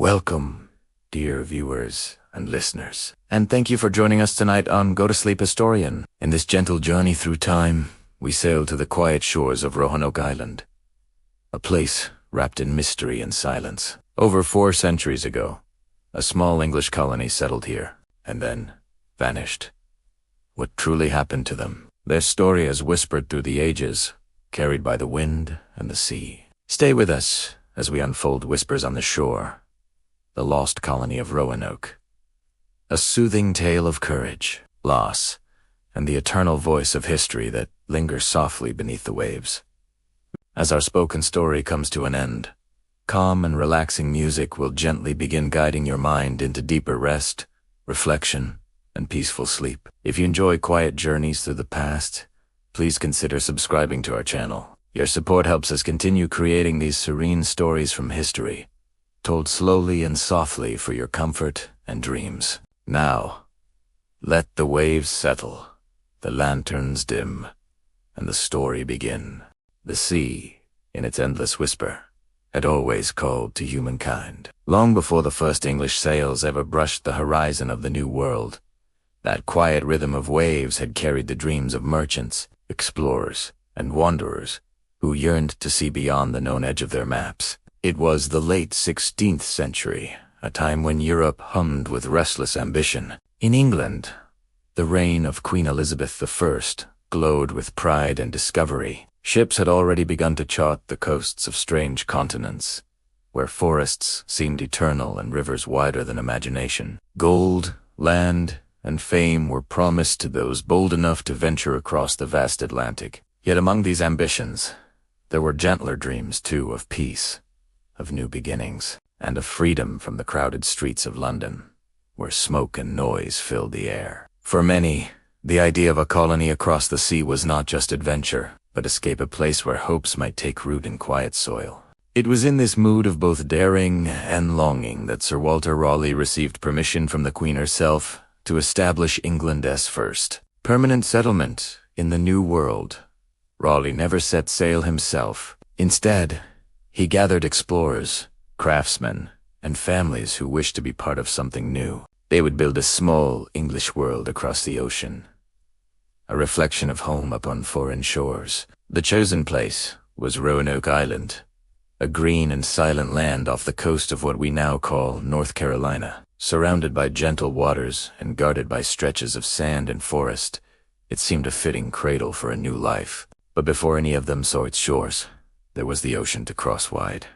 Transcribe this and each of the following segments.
Welcome, dear viewers and listeners, and thank you for joining us tonight on Go to Sleep Historian. In this gentle journey through time, we sail to the quiet shores of Roanoke Island, a place wrapped in mystery and silence. Over 4 centuries ago, a small English colony settled here, and then vanished. What truly happened to them? Their story is whispered through the ages, carried by the wind and the sea. Stay with us as we unfold Whispers on the Shore, the Lost Colony of Roanoke. A soothing tale of courage, loss, and the eternal voice of history that lingers softly beneath the waves. As our spoken story comes to an end, calm and relaxing music will gently begin guiding your mind into deeper rest, reflection, and peaceful sleep. If you enjoy quiet journeys through the past, please consider subscribing to our channel. Your support helps us continue creating these serene stories from history, told slowly and softly for your comfort and dreams. Now, let the waves settle, the lanterns dim, and the story begin. The sea, in its endless whisper, had always called to humankind. Long before the first English sails ever brushed the horizon of the New World, that quiet rhythm of waves had carried the dreams of merchants, explorers, and wanderers who yearned to see beyond the known edge of their maps. It was the late 16th century, a time when Europe hummed with restless ambition. In England, the reign of Queen Elizabeth I glowed with pride and discovery. Ships had already begun to chart the coasts of strange continents, where forests seemed eternal and rivers wider than imagination. Gold, land, and fame were promised to those bold enough to venture across the vast Atlantic. Yet among these ambitions, there were gentler dreams too, of peace, of new beginnings, and of freedom from the crowded streets of London, where smoke and noise filled the air. For many, the idea of a colony across the sea was not just adventure, but escape, a place where hopes might take root in quiet soil. It was in this mood of both daring and longing that Sir Walter Raleigh received permission from the Queen herself to establish England's first permanent settlement in the New World. Raleigh never set sail himself. Instead, he gathered explorers, craftsmen, and families who wished to be part of something new. They would build a small English world across the ocean, a reflection of home upon foreign shores. The chosen place was Roanoke Island, a green and silent land off the coast of what we now call North Carolina. Surrounded by gentle waters and guarded by stretches of sand and forest, it seemed a fitting cradle for a new life. But before any of them saw its shores, there was the ocean to cross wide,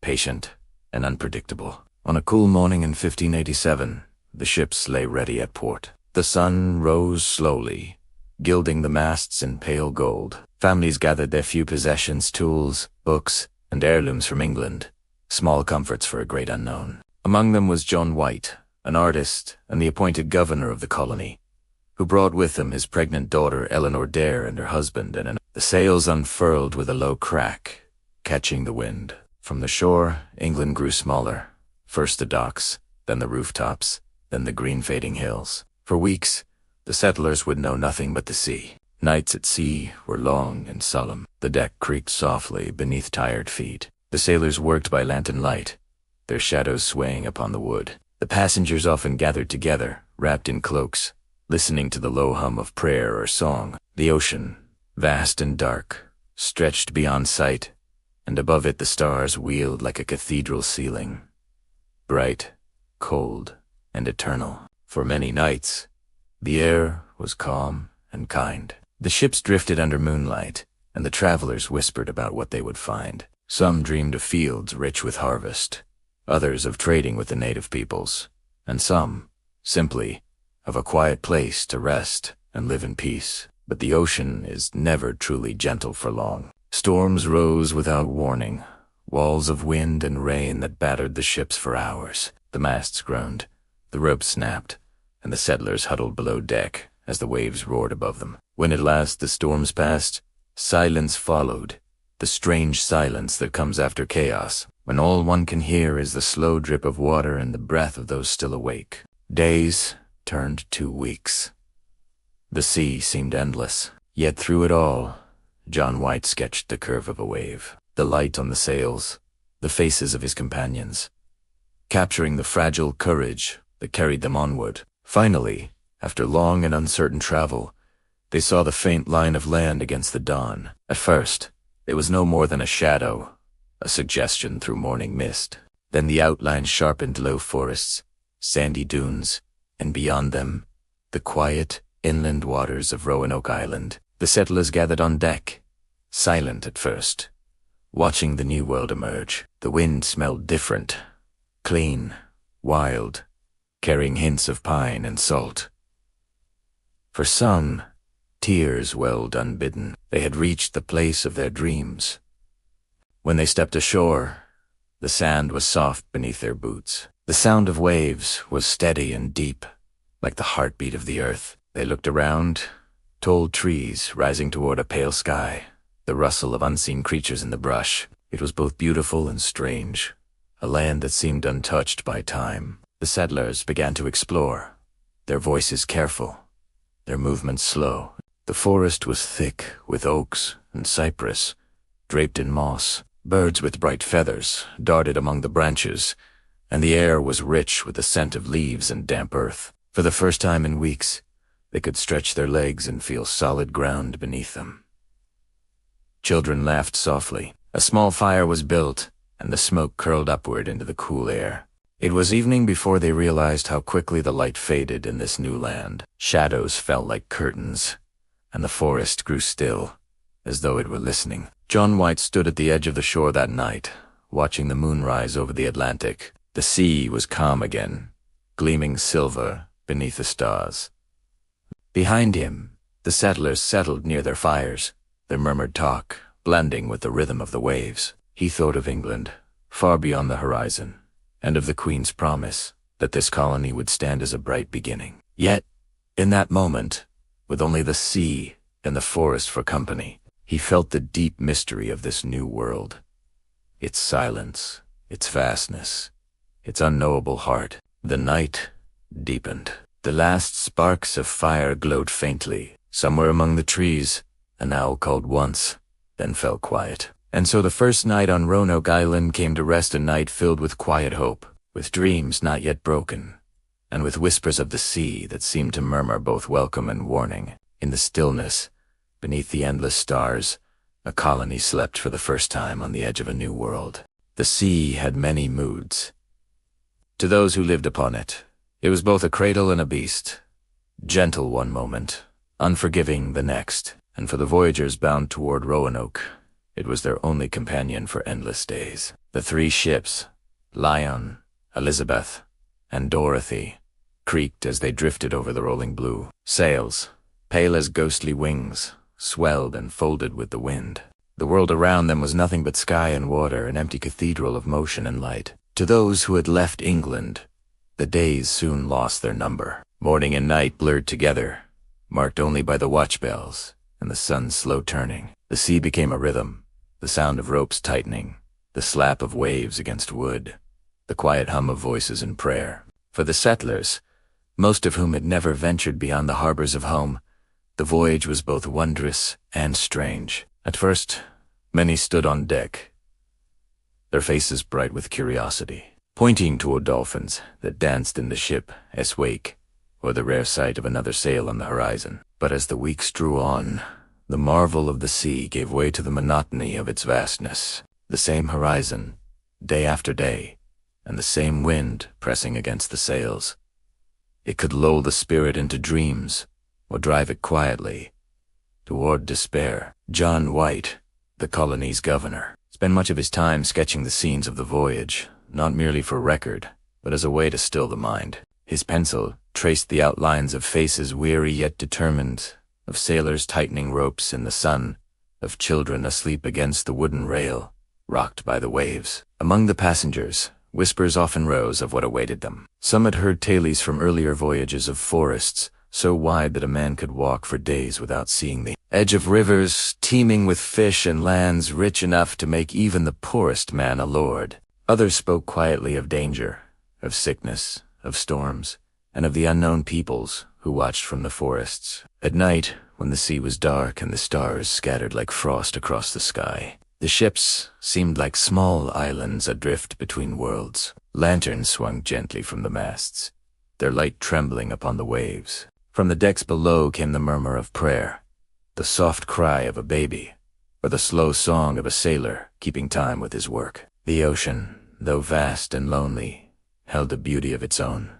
patient and unpredictable. On a cool morning in 1587, the ships lay ready at port. The sun rose slowly, gilding the masts in pale gold. Families gathered their few possessions, tools, books, and heirlooms from England, small comforts for a great unknown. Among them was John White, an artist and the appointed governor of the colony, who brought with him his pregnant daughter Eleanor Dare and her husband. The sails unfurled with a low crack, catching the wind. From the shore, England grew smaller. First the docks, then the rooftops, then the green fading hills. For weeks, the settlers would know nothing but the sea. Nights at sea were long and solemn. The deck creaked softly beneath tired feet. The sailors worked by lantern light, their shadows swaying upon the wood. The passengers often gathered together, wrapped in cloaks, listening to the low hum of prayer or song. The ocean, vast and dark, stretched beyond sight, and above it the stars wheeled like a cathedral ceiling, bright, cold, and eternal. For many nights, the air was calm and kind. The ships drifted under moonlight, and the travelers whispered about what they would find. Some dreamed of fields rich with harvest, others of trading with the native peoples, and some, simply, of a quiet place to rest and live in peace. But the ocean is never truly gentle for long. Storms rose without warning, walls of wind and rain that battered the ships for hours. The masts groaned, the ropes snapped, and the settlers huddled below deck as the waves roared above them. When at last the storms passed, silence followed, the strange silence that comes after chaos, when all one can hear is the slow drip of water and the breath of those still awake. Days turned to weeks. The sea seemed endless, yet through it all, John White sketched the curve of a wave, the light on the sails, the faces of his companions, capturing the fragile courage that carried them onward. Finally, after long and uncertain travel, they saw the faint line of land against the dawn. At first, it was no more than a shadow, a suggestion through morning mist. Then the outline sharpened low forests, sandy dunes, and beyond them, the quiet, inland waters of Roanoke Island. The settlers gathered on deck, silent at first, watching the new world emerge. The wind smelled different, clean, wild, carrying hints of pine and salt. For some, tears welled unbidden. They had reached the place of their dreams. When they stepped ashore, the sand was soft beneath their boots. The sound of waves was steady and deep, like the heartbeat of the earth. They looked around, tall trees rising toward a pale sky, the rustle of unseen creatures in the brush. It was both beautiful and strange, a land that seemed untouched by time. The settlers began to explore, their voices careful, their movements slow. The forest was thick with oaks and cypress, draped in moss. Birds with bright feathers darted among the branches, and the air was rich with the scent of leaves and damp earth. For the first time in weeks, they could stretch their legs and feel solid ground beneath them. Children laughed softly. A small fire was built, and the smoke curled upward into the cool air. It was evening before they realized how quickly the light faded in this new land. Shadows fell like curtains, and the forest grew still, as though it were listening. John White stood at the edge of the shore that night, watching the moon rise over the Atlantic. The sea was calm again, gleaming silver beneath the stars. Behind him, the settlers settled near their fires, their murmured talk blending with the rhythm of the waves. He thought of England, far beyond the horizon, and of the Queen's promise that this colony would stand as a bright beginning. Yet, in that moment, with only the sea and the forest for company, he felt the deep mystery of this new world. Its silence, its vastness, its unknowable heart. The night deepened. The last sparks of fire glowed faintly. Somewhere among the trees, an owl called once, then fell quiet. And so the first night on Roanoke Island came to rest, a night filled with quiet hope, with dreams not yet broken, and with whispers of the sea that seemed to murmur both welcome and warning. In the stillness, beneath the endless stars, a colony slept for the first time on the edge of a new world. The sea had many moods. To those who lived upon it, it was both a cradle and a beast, gentle one moment, unforgiving the next, and for the voyagers bound toward Roanoke, it was their only companion for endless days. The three ships, Lion, Elizabeth, and Dorothy, creaked as they drifted over the rolling blue. Sails, pale as ghostly wings, swelled and folded with the wind. The world around them was nothing but sky and water, an empty cathedral of motion and light. To those who had left England, the days soon lost their number. Morning and night blurred together, marked only by the watch bells and the sun's slow turning. The sea became a rhythm, the sound of ropes tightening, the slap of waves against wood, the quiet hum of voices in prayer. For the settlers, most of whom had never ventured beyond the harbors of home, the voyage was both wondrous and strange. At first, many stood on deck, their faces bright with curiosity, pointing toward dolphins that danced in the ship as wake, or the rare sight of another sail on the horizon. But as the weeks drew on, the marvel of the sea gave way to the monotony of its vastness. The same horizon, day after day, and the same wind pressing against the sails. It could lull the spirit into dreams, or drive it quietly toward despair. John White, the colony's governor, spent much of his time sketching the scenes of the voyage, not merely for record, but as a way to still the mind. His pencil traced the outlines of faces weary yet determined, of sailors tightening ropes in the sun, of children asleep against the wooden rail, rocked by the waves. Among the passengers, whispers often rose of what awaited them. Some had heard tales from earlier voyages of forests so wide that a man could walk for days without seeing the edge of rivers teeming with fish and lands rich enough to make even the poorest man a lord. Others spoke quietly of danger, of sickness, of storms, and of the unknown peoples who watched from the forests. At night, when the sea was dark and the stars scattered like frost across the sky, the ships seemed like small islands adrift between worlds. Lanterns swung gently from the masts, their light trembling upon the waves. From the decks below came the murmur of prayer, the soft cry of a baby, or the slow song of a sailor keeping time with his work. The ocean, though vast and lonely, held a beauty of its own.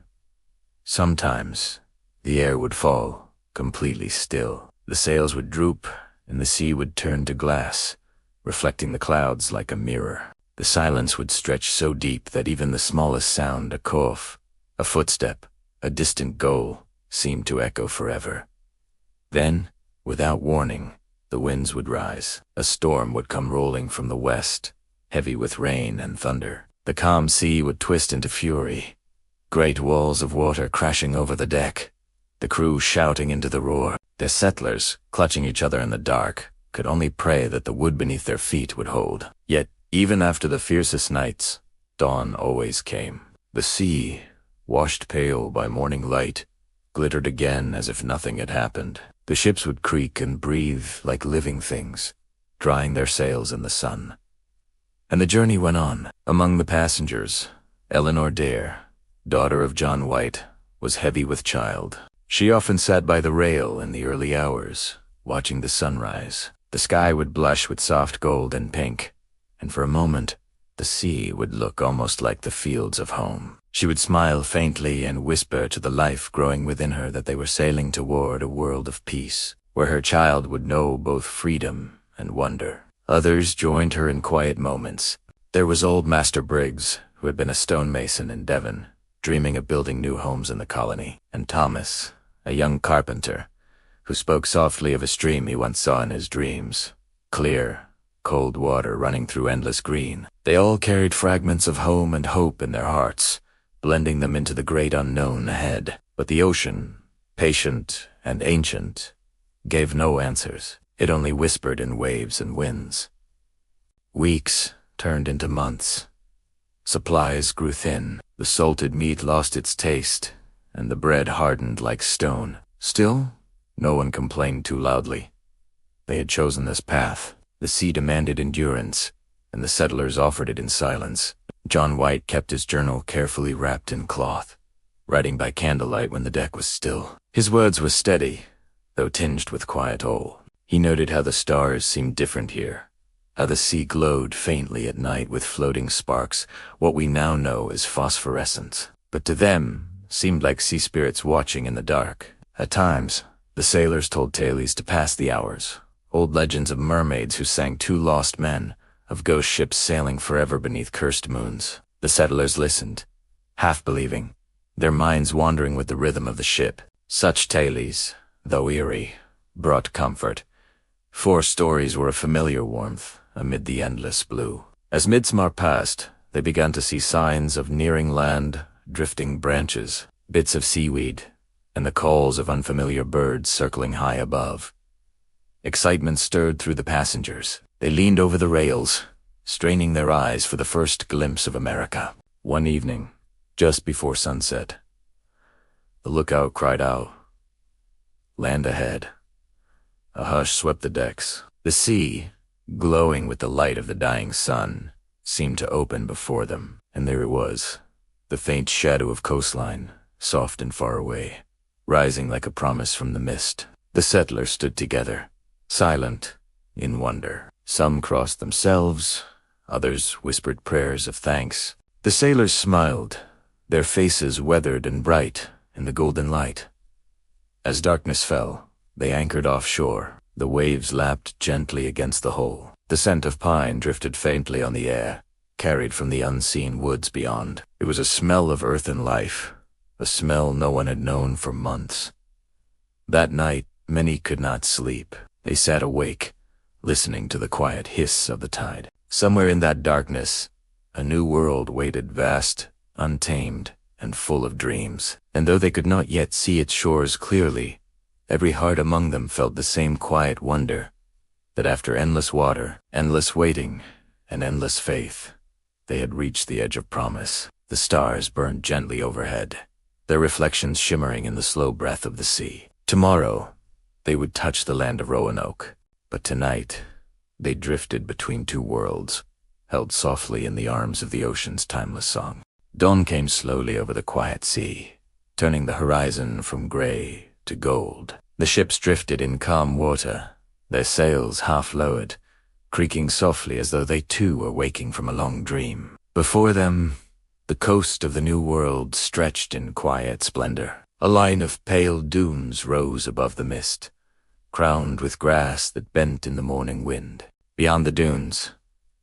Sometimes the air would fall, completely still. The sails would droop, and the sea would turn to glass, reflecting the clouds like a mirror. The silence would stretch so deep that even the smallest sound, a cough, a footstep, a distant goal, seemed to echo forever. Then, without warning, the winds would rise. A storm would come rolling from the west, heavy with rain and thunder. The calm sea would twist into fury, great walls of water crashing over the deck, the crew shouting into the roar. The settlers, clutching each other in the dark, could only pray that the wood beneath their feet would hold. Yet, even after the fiercest nights, dawn always came. The sea, washed pale by morning light, glittered again as if nothing had happened. The ships would creak and breathe like living things, drying their sails in the sun. And the journey went on. Among the passengers, Eleanor Dare, daughter of John White, was heavy with child. She often sat by the rail in the early hours, watching the sunrise. The sky would blush with soft gold and pink, and for a moment, the sea would look almost like the fields of home. She would smile faintly and whisper to the life growing within her that they were sailing toward a world of peace, where her child would know both freedom and wonder. Others joined her in quiet moments. There was old Master Briggs, who had been a stonemason in Devon, dreaming of building new homes in the colony, and Thomas, a young carpenter, who spoke softly of a stream he once saw in his dreams, clear, cold water running through endless green. They all carried fragments of home and hope in their hearts, blending them into the great unknown ahead. But the ocean, patient and ancient, gave no answers. It only whispered in waves and winds. Weeks turned into months. Supplies grew thin. The salted meat lost its taste, and the bread hardened like stone. Still, no one complained too loudly. They had chosen this path. The sea demanded endurance, and the settlers offered it in silence. John White kept his journal carefully wrapped in cloth, writing by candlelight when the deck was still. His words were steady, though tinged with quiet awe. He noted how the stars seemed different here, how the sea glowed faintly at night with floating sparks, what we now know as phosphorescence. But to them, seemed like sea spirits watching in the dark. At times, the sailors told tales to pass the hours, old legends of mermaids who sang two lost men, of ghost ships sailing forever beneath cursed moons. The settlers listened, half believing, their minds wandering with the rhythm of the ship. Such tales, though eerie, brought comfort. For stories were a familiar warmth amid the endless blue. As midsummer passed, they began to see signs of nearing land, drifting branches, bits of seaweed, and the calls of unfamiliar birds circling high above. Excitement stirred through the passengers. They leaned over the rails, straining their eyes for the first glimpse of America. One evening, just before sunset, the lookout cried out, "Land ahead." A hush swept the decks. The sea, glowing with the light of the dying sun, seemed to open before them, and there it was, the faint shadow of coastline, soft and far away, rising like a promise from the mist. The settlers stood together, silent, in wonder. Some crossed themselves, others whispered prayers of thanks. The sailors smiled, their faces weathered and bright in the golden light. As darkness fell, they anchored offshore. The waves lapped gently against the hull. The scent of pine drifted faintly on the air, carried from the unseen woods beyond. It was a smell of earth and life, a smell no one had known for months. That night, many could not sleep. They sat awake, listening to the quiet hiss of the tide. Somewhere in that darkness, a new world waited, vast, untamed, and full of dreams. And though they could not yet see its shores clearly, every heart among them felt the same quiet wonder, that after endless water, endless waiting, and endless faith, they had reached the edge of promise. The stars burned gently overhead, their reflections shimmering in the slow breath of the sea. Tomorrow, they would touch the land of Roanoke. But tonight, they drifted between two worlds, held softly in the arms of the ocean's timeless song. Dawn came slowly over the quiet sea, turning the horizon from gray to gold. The ships drifted in calm water, their sails half lowered, creaking softly as though they too were waking from a long dream. Before them, the coast of the New World stretched in quiet splendor. A line of pale dunes rose above the mist, crowned with grass that bent in the morning wind. Beyond the dunes,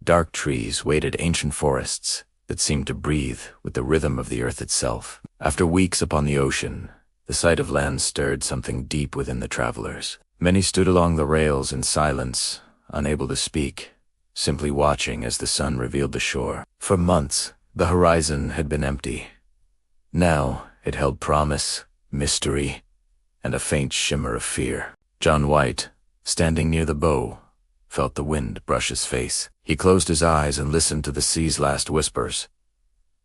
dark trees waited ancient forests that seemed to breathe with the rhythm of the earth itself. After weeks upon the ocean, the sight of land stirred something deep within the travelers. Many stood along the rails in silence, unable to speak, simply watching as the sun revealed the shore. For months, the horizon had been empty. Now it held promise, mystery, and a faint shimmer of fear. John White, standing near the bow, felt the wind brush his face. He closed his eyes and listened to the sea's last whispers.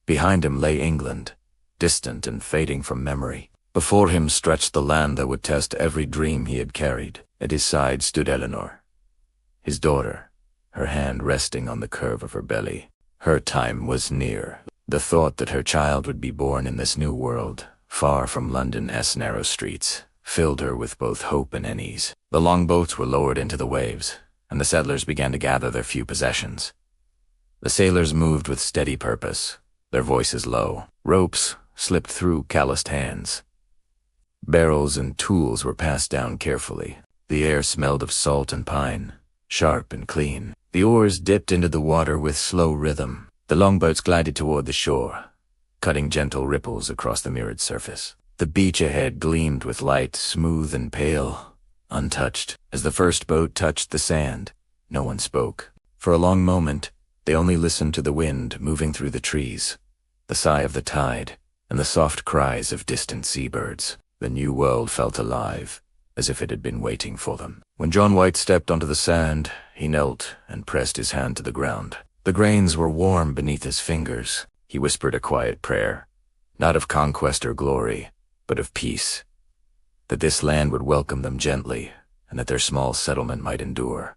Behind him lay England, distant and fading from memory. Before him stretched the land that would test every dream he had carried. At his side stood Eleanor, his daughter, her hand resting on the curve of her belly. Her time was near. The thought that her child would be born in this new world, far from London's narrow streets, filled her with both hope and unease. The longboats were lowered into the waves, and the settlers began to gather their few possessions. The sailors moved with steady purpose, their voices low. Ropes slipped through calloused hands. Barrels and tools were passed down carefully. The air smelled of salt and pine, sharp and clean. The oars dipped into the water with slow rhythm. The longboats glided toward the shore, cutting gentle ripples across the mirrored surface. The beach ahead gleamed with light, smooth and pale, untouched. As the first boat touched the sand, no one spoke. For a long moment, they only listened to the wind moving through the trees, the sigh of the tide, and the soft cries of distant seabirds. The new world felt alive, as if it had been waiting for them. When John White stepped onto the sand, he knelt and pressed his hand to the ground. The grains were warm beneath his fingers. He whispered a quiet prayer, not of conquest or glory, but of peace, that this land would welcome them gently, and that their small settlement might endure.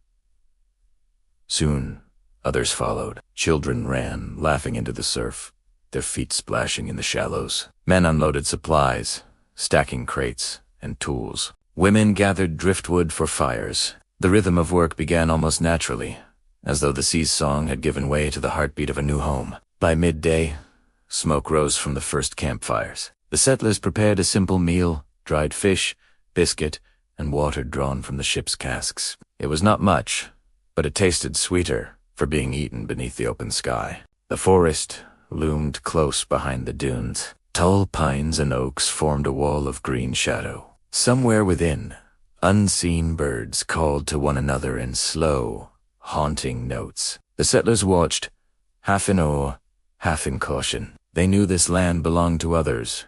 Soon, others followed. Children ran, laughing into the surf, their feet splashing in the shallows. Men unloaded supplies, stacking crates and tools. Women gathered driftwood for fires. The rhythm of work began almost naturally, as though the sea's song had given way to the heartbeat of a new home. By midday, smoke rose from the first campfires. The settlers prepared a simple meal, dried fish, biscuit, and water drawn from the ship's casks. It was not much, but it tasted sweeter for being eaten beneath the open sky. The forest loomed close behind the dunes. Tall pines and oaks formed a wall of green shadow. Somewhere within, unseen birds called to one another in slow, haunting notes. The settlers watched, half in awe, half in caution. They knew this land belonged to others,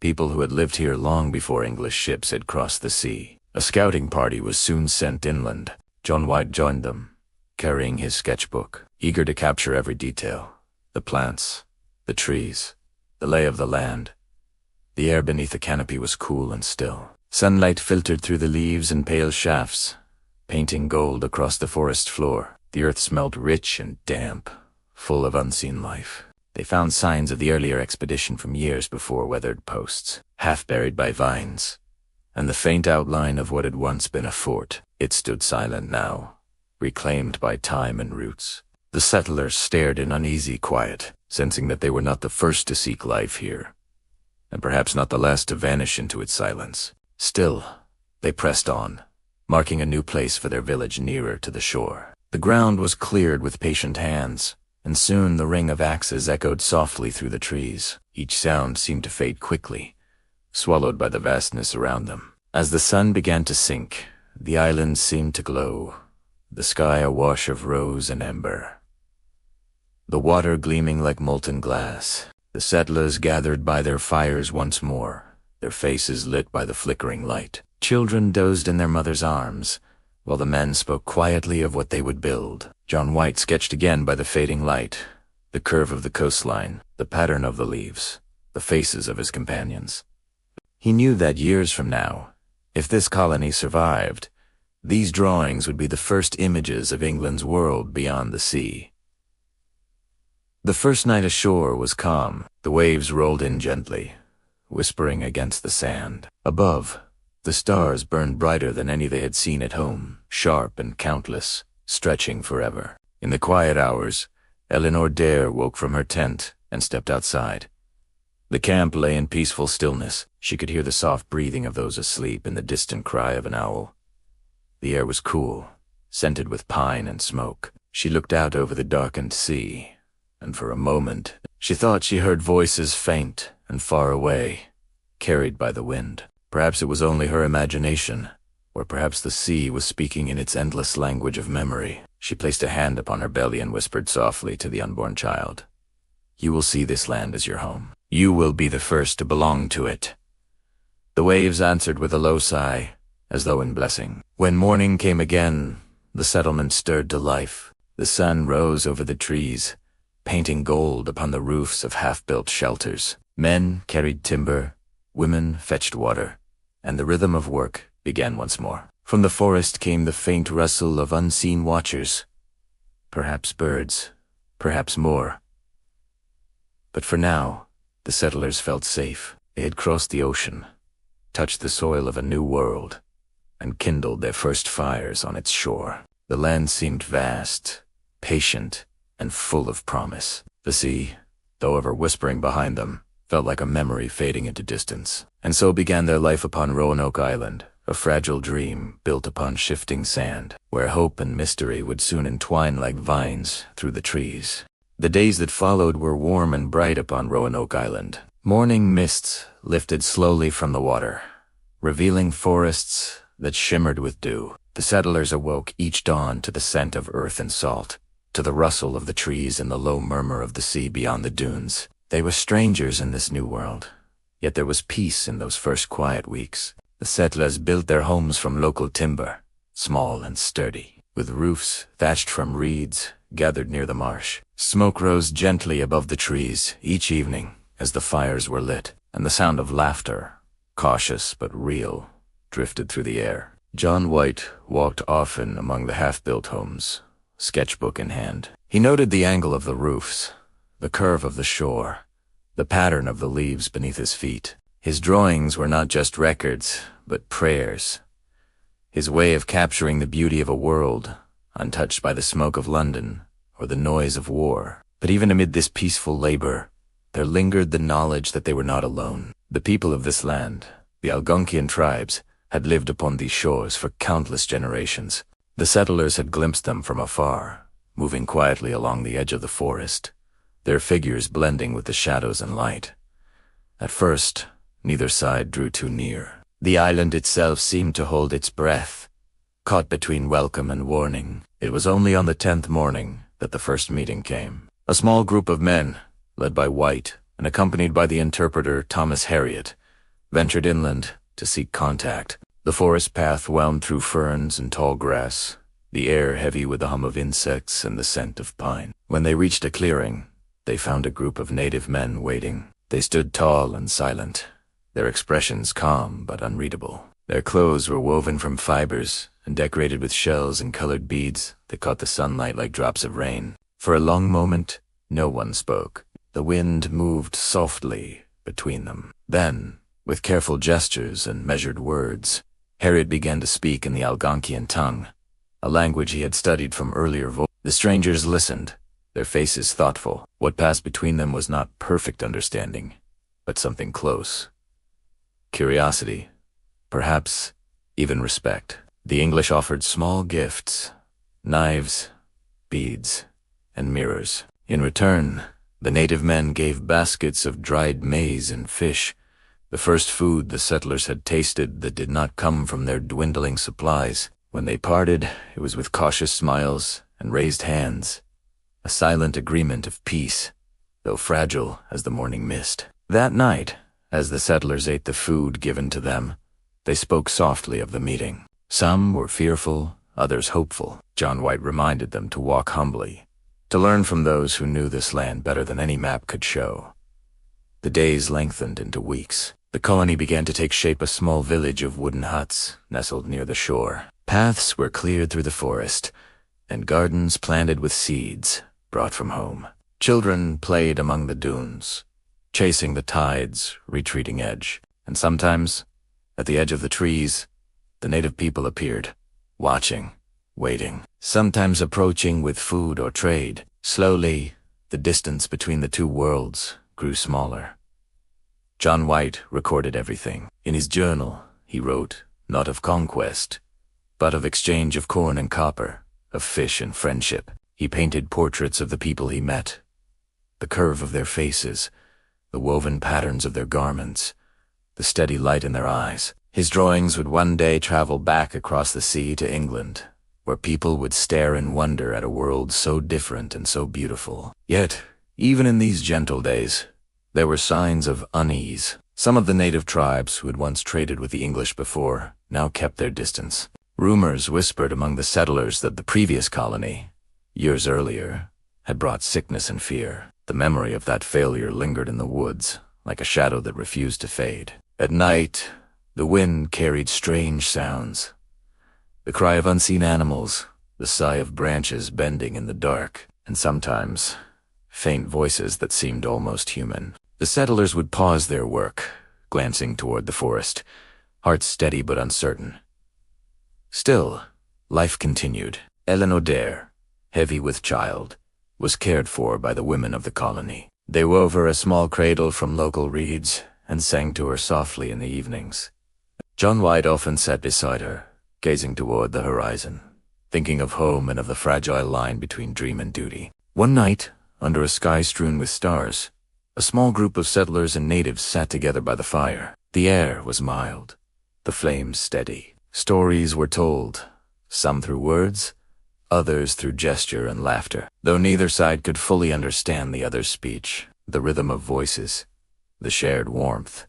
people who had lived here long before English ships had crossed the sea. A scouting party was soon sent inland. John White joined them, carrying his sketchbook, eager to capture every detail. The plants, the trees, the lay of the land. The air beneath the canopy was cool and still. Sunlight filtered through the leaves in pale shafts, painting gold across the forest floor. The earth smelled rich and damp, full of unseen life. They found signs of the earlier expedition from years before, weathered posts, half buried by vines, and the faint outline of what had once been a fort. It stood silent now, reclaimed by time and roots. The settlers stared in uneasy quiet, sensing that they were not the first to seek life here, and perhaps not the last to vanish into its silence. Still, they pressed on, marking a new place for their village nearer to the shore. The ground was cleared with patient hands, and soon the ring of axes echoed softly through the trees. Each sound seemed to fade quickly, swallowed by the vastness around them. As the sun began to sink, the island seemed to glow, the sky a wash of rose and amber, the water gleaming like molten glass. The settlers gathered by their fires once more, their faces lit by the flickering light. Children dozed in their mothers' arms, while the men spoke quietly of what they would build. John White sketched again by the fading light, the curve of the coastline, the pattern of the leaves, the faces of his companions. He knew that years from now, if this colony survived, these drawings would be the first images of England's world beyond the sea. The first night ashore was calm. The waves rolled in gently, whispering against the sand. Above, the stars burned brighter than any they had seen at home, sharp and countless, stretching forever. In the quiet hours, Eleanor Dare woke from her tent and stepped outside. The camp lay in peaceful stillness. She could hear the soft breathing of those asleep and the distant cry of an owl. The air was cool, scented with pine and smoke. She looked out over the darkened sea, and for a moment she thought she heard voices faint and far away, carried by the wind. Perhaps it was only her imagination, or perhaps the sea was speaking in its endless language of memory. She placed a hand upon her belly and whispered softly to the unborn child, "You will see this land as your home. You will be the first to belong to it." The waves answered with a low sigh, as though in blessing. When morning came again, the settlement stirred to life. The sun rose over the trees, painting gold upon the roofs of half-built shelters. Men carried timber, women fetched water, and the rhythm of work began once more. From the forest came the faint rustle of unseen watchers. Perhaps birds, perhaps more. But for now, the settlers felt safe. They had crossed the ocean, touched the soil of a new world, and kindled their first fires on its shore. The land seemed vast, patient, and full of promise. The sea, though ever whispering behind them, felt like a memory fading into distance. And so began their life upon Roanoke Island, a fragile dream built upon shifting sand, where hope and mystery would soon entwine like vines through the trees. The days that followed were warm and bright upon Roanoke Island. Morning mists lifted slowly from the water, revealing forests that shimmered with dew. The settlers awoke each dawn to the scent of earth and salt, to the rustle of the trees and the low murmur of the sea beyond the dunes. They were strangers in this new world, yet there was peace in those first quiet weeks. The settlers built their homes from local timber, small and sturdy, with roofs thatched from reeds gathered near the marsh. Smoke rose gently above the trees each evening as the fires were lit, and the sound of laughter, cautious but real, drifted through the air. John White walked often among the half-built homes, sketchbook in hand. He noted the angle of the roofs, the curve of the shore, the pattern of the leaves beneath his feet. His drawings were not just records, but prayers. His way of capturing the beauty of a world, untouched by the smoke of London or the noise of war. But even amid this peaceful labor, there lingered the knowledge that they were not alone. The people of this land, the Algonquian tribes, had lived upon these shores for countless generations. The settlers had glimpsed them from afar, moving quietly along the edge of the forest, their figures blending with the shadows and light. At first, neither side drew too near. The island itself seemed to hold its breath, caught between welcome and warning. It was only on the 10th morning that the first meeting came. A small group of men, led by White and accompanied by the interpreter Thomas Harriot, ventured inland to seek contact. The forest path wound through ferns and tall grass, the air heavy with the hum of insects and the scent of pine. When they reached a clearing, they found a group of native men waiting. They stood tall and silent, their expressions calm but unreadable. Their clothes were woven from fibers and decorated with shells and colored beads that caught the sunlight like drops of rain. For a long moment, no one spoke. The wind moved softly between them. Then, with careful gestures and measured words, Harriet began to speak in the Algonquian tongue, a language he had studied from earlier voices. The strangers listened, their faces thoughtful. What passed between them was not perfect understanding, but something close. Curiosity, perhaps even respect. The English offered small gifts, knives, beads, and mirrors. In return, the native men gave baskets of dried maize and fish, the first food the settlers had tasted that did not come from their dwindling supplies. When they parted, it was with cautious smiles and raised hands, a silent agreement of peace, though fragile as the morning mist. That night, as the settlers ate the food given to them, they spoke softly of the meeting. Some were fearful, others hopeful. John White reminded them to walk humbly, to learn from those who knew this land better than any map could show. The days lengthened into weeks. The colony began to take shape, a small village of wooden huts nestled near the shore. Paths were cleared through the forest, and gardens planted with seeds brought from home. Children played among the dunes, chasing the tide's retreating edge, and sometimes, at the edge of the trees, the native people appeared, watching, waiting, sometimes approaching with food or trade. Slowly, the distance between the two worlds grew smaller. John White recorded everything. In his journal, he wrote, not of conquest, but of exchange of corn and copper, of fish and friendship. He painted portraits of the people he met, the curve of their faces, the woven patterns of their garments, the steady light in their eyes. His drawings would one day travel back across the sea to England, where people would stare in wonder at a world so different and so beautiful. Yet, even in these gentle days, there were signs of unease. Some of the native tribes who had once traded with the English before now kept their distance. Rumors whispered among the settlers that the previous colony, years earlier, had brought sickness and fear. The memory of that failure lingered in the woods, like a shadow that refused to fade. At night, the wind carried strange sounds. The cry of unseen animals, the sigh of branches bending in the dark, and sometimes faint voices that seemed almost human. The settlers would pause their work, glancing toward the forest, hearts steady but uncertain. Still, life continued. Ellen O'Dare, heavy with child, was cared for by the women of the colony. They wove her a small cradle from local reeds and sang to her softly in the evenings. John White often sat beside her, gazing toward the horizon, thinking of home and of the fragile line between dream and duty. One night, under a sky strewn with stars, a small group of settlers and natives sat together by the fire. The air was mild, the flames steady. Stories were told, some through words, others through gesture and laughter. Though neither side could fully understand the other's speech, the rhythm of voices, the shared warmth,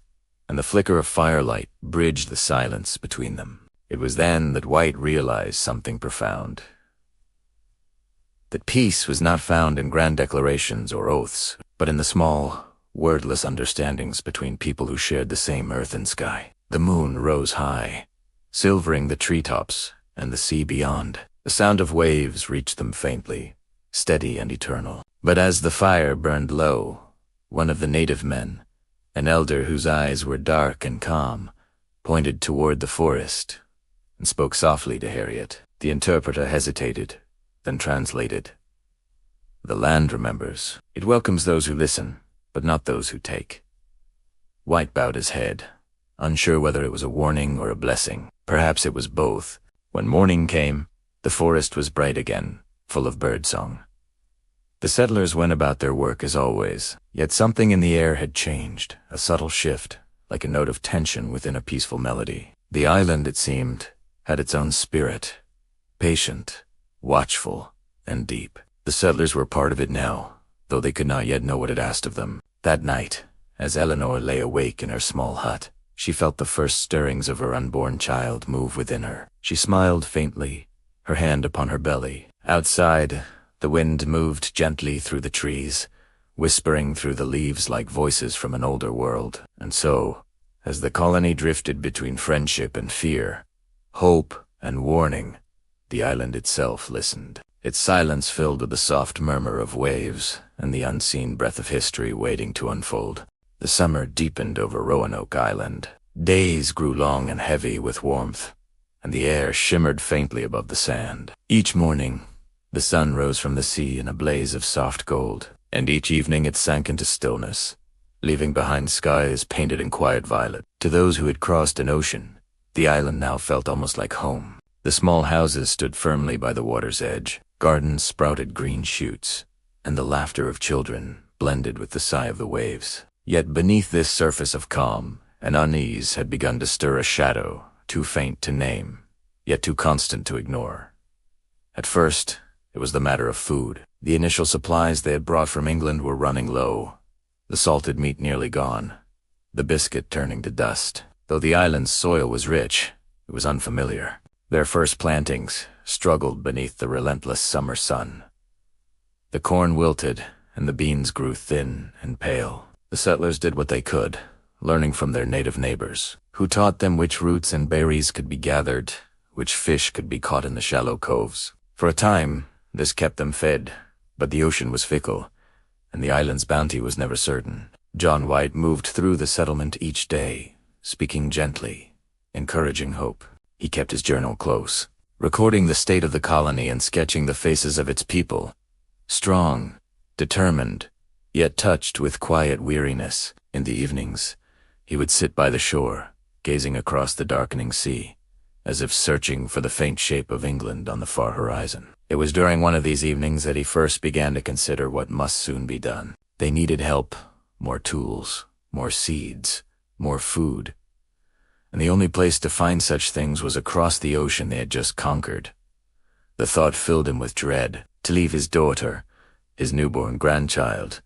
and the flicker of firelight bridged the silence between them. It was then that White realized something profound. That peace was not found in grand declarations or oaths, but in the small, wordless understandings between people who shared the same earth and sky. The moon rose high, silvering the treetops and the sea beyond. The sound of waves reached them faintly, steady and eternal. But as the fire burned low, one of the native men, an elder whose eyes were dark and calm, pointed toward the forest and spoke softly to Harriet. The interpreter hesitated, then translated. The land remembers. It welcomes those who listen, but not those who take. White bowed his head, unsure whether it was a warning or a blessing. Perhaps it was both. When morning came, the forest was bright again, full of birdsong. The settlers went about their work as always, yet something in the air had changed, a subtle shift, like a note of tension within a peaceful melody. The island, it seemed, had its own spirit, patient, watchful, and deep. The settlers were part of it now, though they could not yet know what it asked of them. That night, as Eleanor lay awake in her small hut, she felt the first stirrings of her unborn child move within her. She smiled faintly, her hand upon her belly. Outside, the wind moved gently through the trees, whispering through the leaves like voices from an older world. And so, as the colony drifted between friendship and fear, hope and warning, the island itself listened. Its silence filled with the soft murmur of waves and the unseen breath of history waiting to unfold. The summer deepened over Roanoke Island. Days grew long and heavy with warmth, and the air shimmered faintly above the sand. Each morning, the sun rose from the sea in a blaze of soft gold, and each evening it sank into stillness, leaving behind skies painted in quiet violet. To those who had crossed an ocean, the island now felt almost like home. The small houses stood firmly by the water's edge. Gardens sprouted green shoots, and the laughter of children blended with the sigh of the waves. Yet beneath this surface of calm, an unease had begun to stir a shadow, too faint to name, yet too constant to ignore. At first, it was the matter of food. The initial supplies they had brought from England were running low, the salted meat nearly gone, the biscuit turning to dust. Though the island's soil was rich, it was unfamiliar. Their first plantings struggled beneath the relentless summer sun. The corn wilted, and the beans grew thin and pale. The settlers did what they could, learning from their native neighbors, who taught them which roots and berries could be gathered, which fish could be caught in the shallow coves. For a time, this kept them fed, but the ocean was fickle, and the island's bounty was never certain. John White moved through the settlement each day, speaking gently, encouraging hope. He kept his journal close, recording the state of the colony and sketching the faces of its people. Strong, determined, yet touched with quiet weariness. In the evenings, he would sit by the shore, gazing across the darkening sea, as if searching for the faint shape of England on the far horizon. It was during one of these evenings that he first began to consider what must soon be done. They needed help, more tools, more seeds, more food. And the only place to find such things was across the ocean they had just conquered. The thought filled him with dread. To leave his daughter, his newborn grandchild,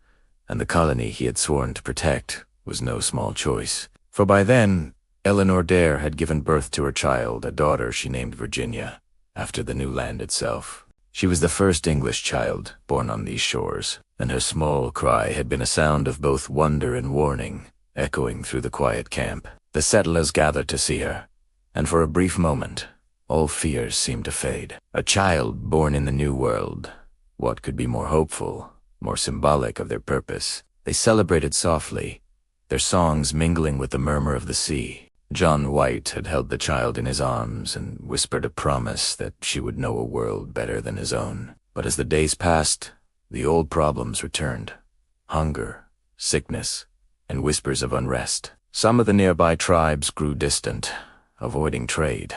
and the colony he had sworn to protect was no small choice. For by then, Eleanor Dare had given birth to her child, a daughter she named Virginia, after the new land itself. She was the first English child born on these shores, and her small cry had been a sound of both wonder and warning, echoing through the quiet camp. The settlers gathered to see her, and for a brief moment, all fears seemed to fade. A child born in the new world. What could be more hopeful, more symbolic of their purpose? They celebrated softly, their songs mingling with the murmur of the sea. John White had held the child in his arms and whispered a promise that she would know a world better than his own. But as the days passed, the old problems returned. Hunger, sickness, and whispers of unrest. Some of the nearby tribes grew distant, avoiding trade.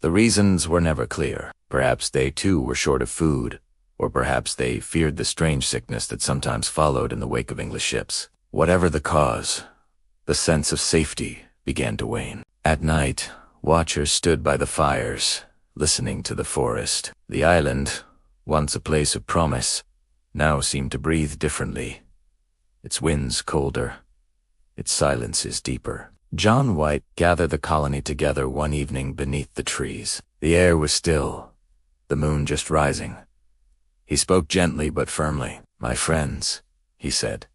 The reasons were never clear. Perhaps they too were short of food, or perhaps they feared the strange sickness that sometimes followed in the wake of English ships. Whatever the cause, the sense of safety began to wane. At night, watchers stood by the fires, listening to the forest. The island, once a place of promise, now seemed to breathe differently. Its winds colder, its silences deeper. John White gathered the colony together one evening beneath the trees. The air was still, the moon just rising. He spoke gently but firmly. "My friends," he said,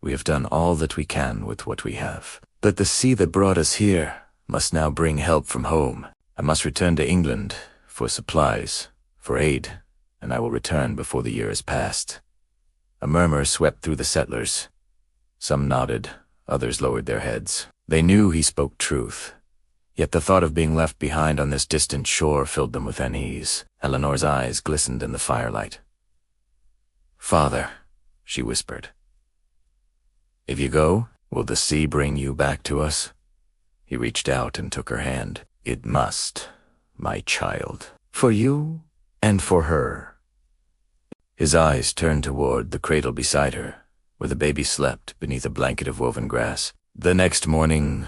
"we have done all that we can with what we have. But the sea that brought us here must now bring help from home. I must return to England for supplies, for aid, and I will return before the year is past." A murmur swept through the settlers. Some nodded, others lowered their heads. They knew he spoke truth, yet the thought of being left behind on this distant shore filled them with unease. Eleanor's eyes glistened in the firelight. "Father," she whispered, "if you go, will the sea bring you back to us?" He reached out and took her hand. "It must, my child, for you and for her." His eyes turned toward the cradle beside her, where the baby slept beneath a blanket of woven grass. The next morning,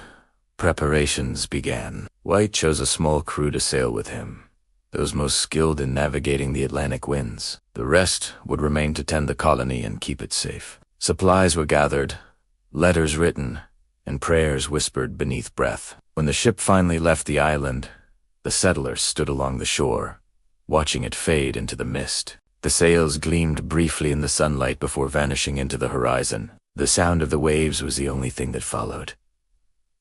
preparations began. White chose a small crew to sail with him, those most skilled in navigating the Atlantic winds. The rest would remain to tend the colony and keep it safe. Supplies were gathered, letters written, and prayers whispered beneath breath. When the ship finally left the island, the settlers stood along the shore, watching it fade into the mist. The sails gleamed briefly in the sunlight before vanishing into the horizon. The sound of the waves was the only thing that followed.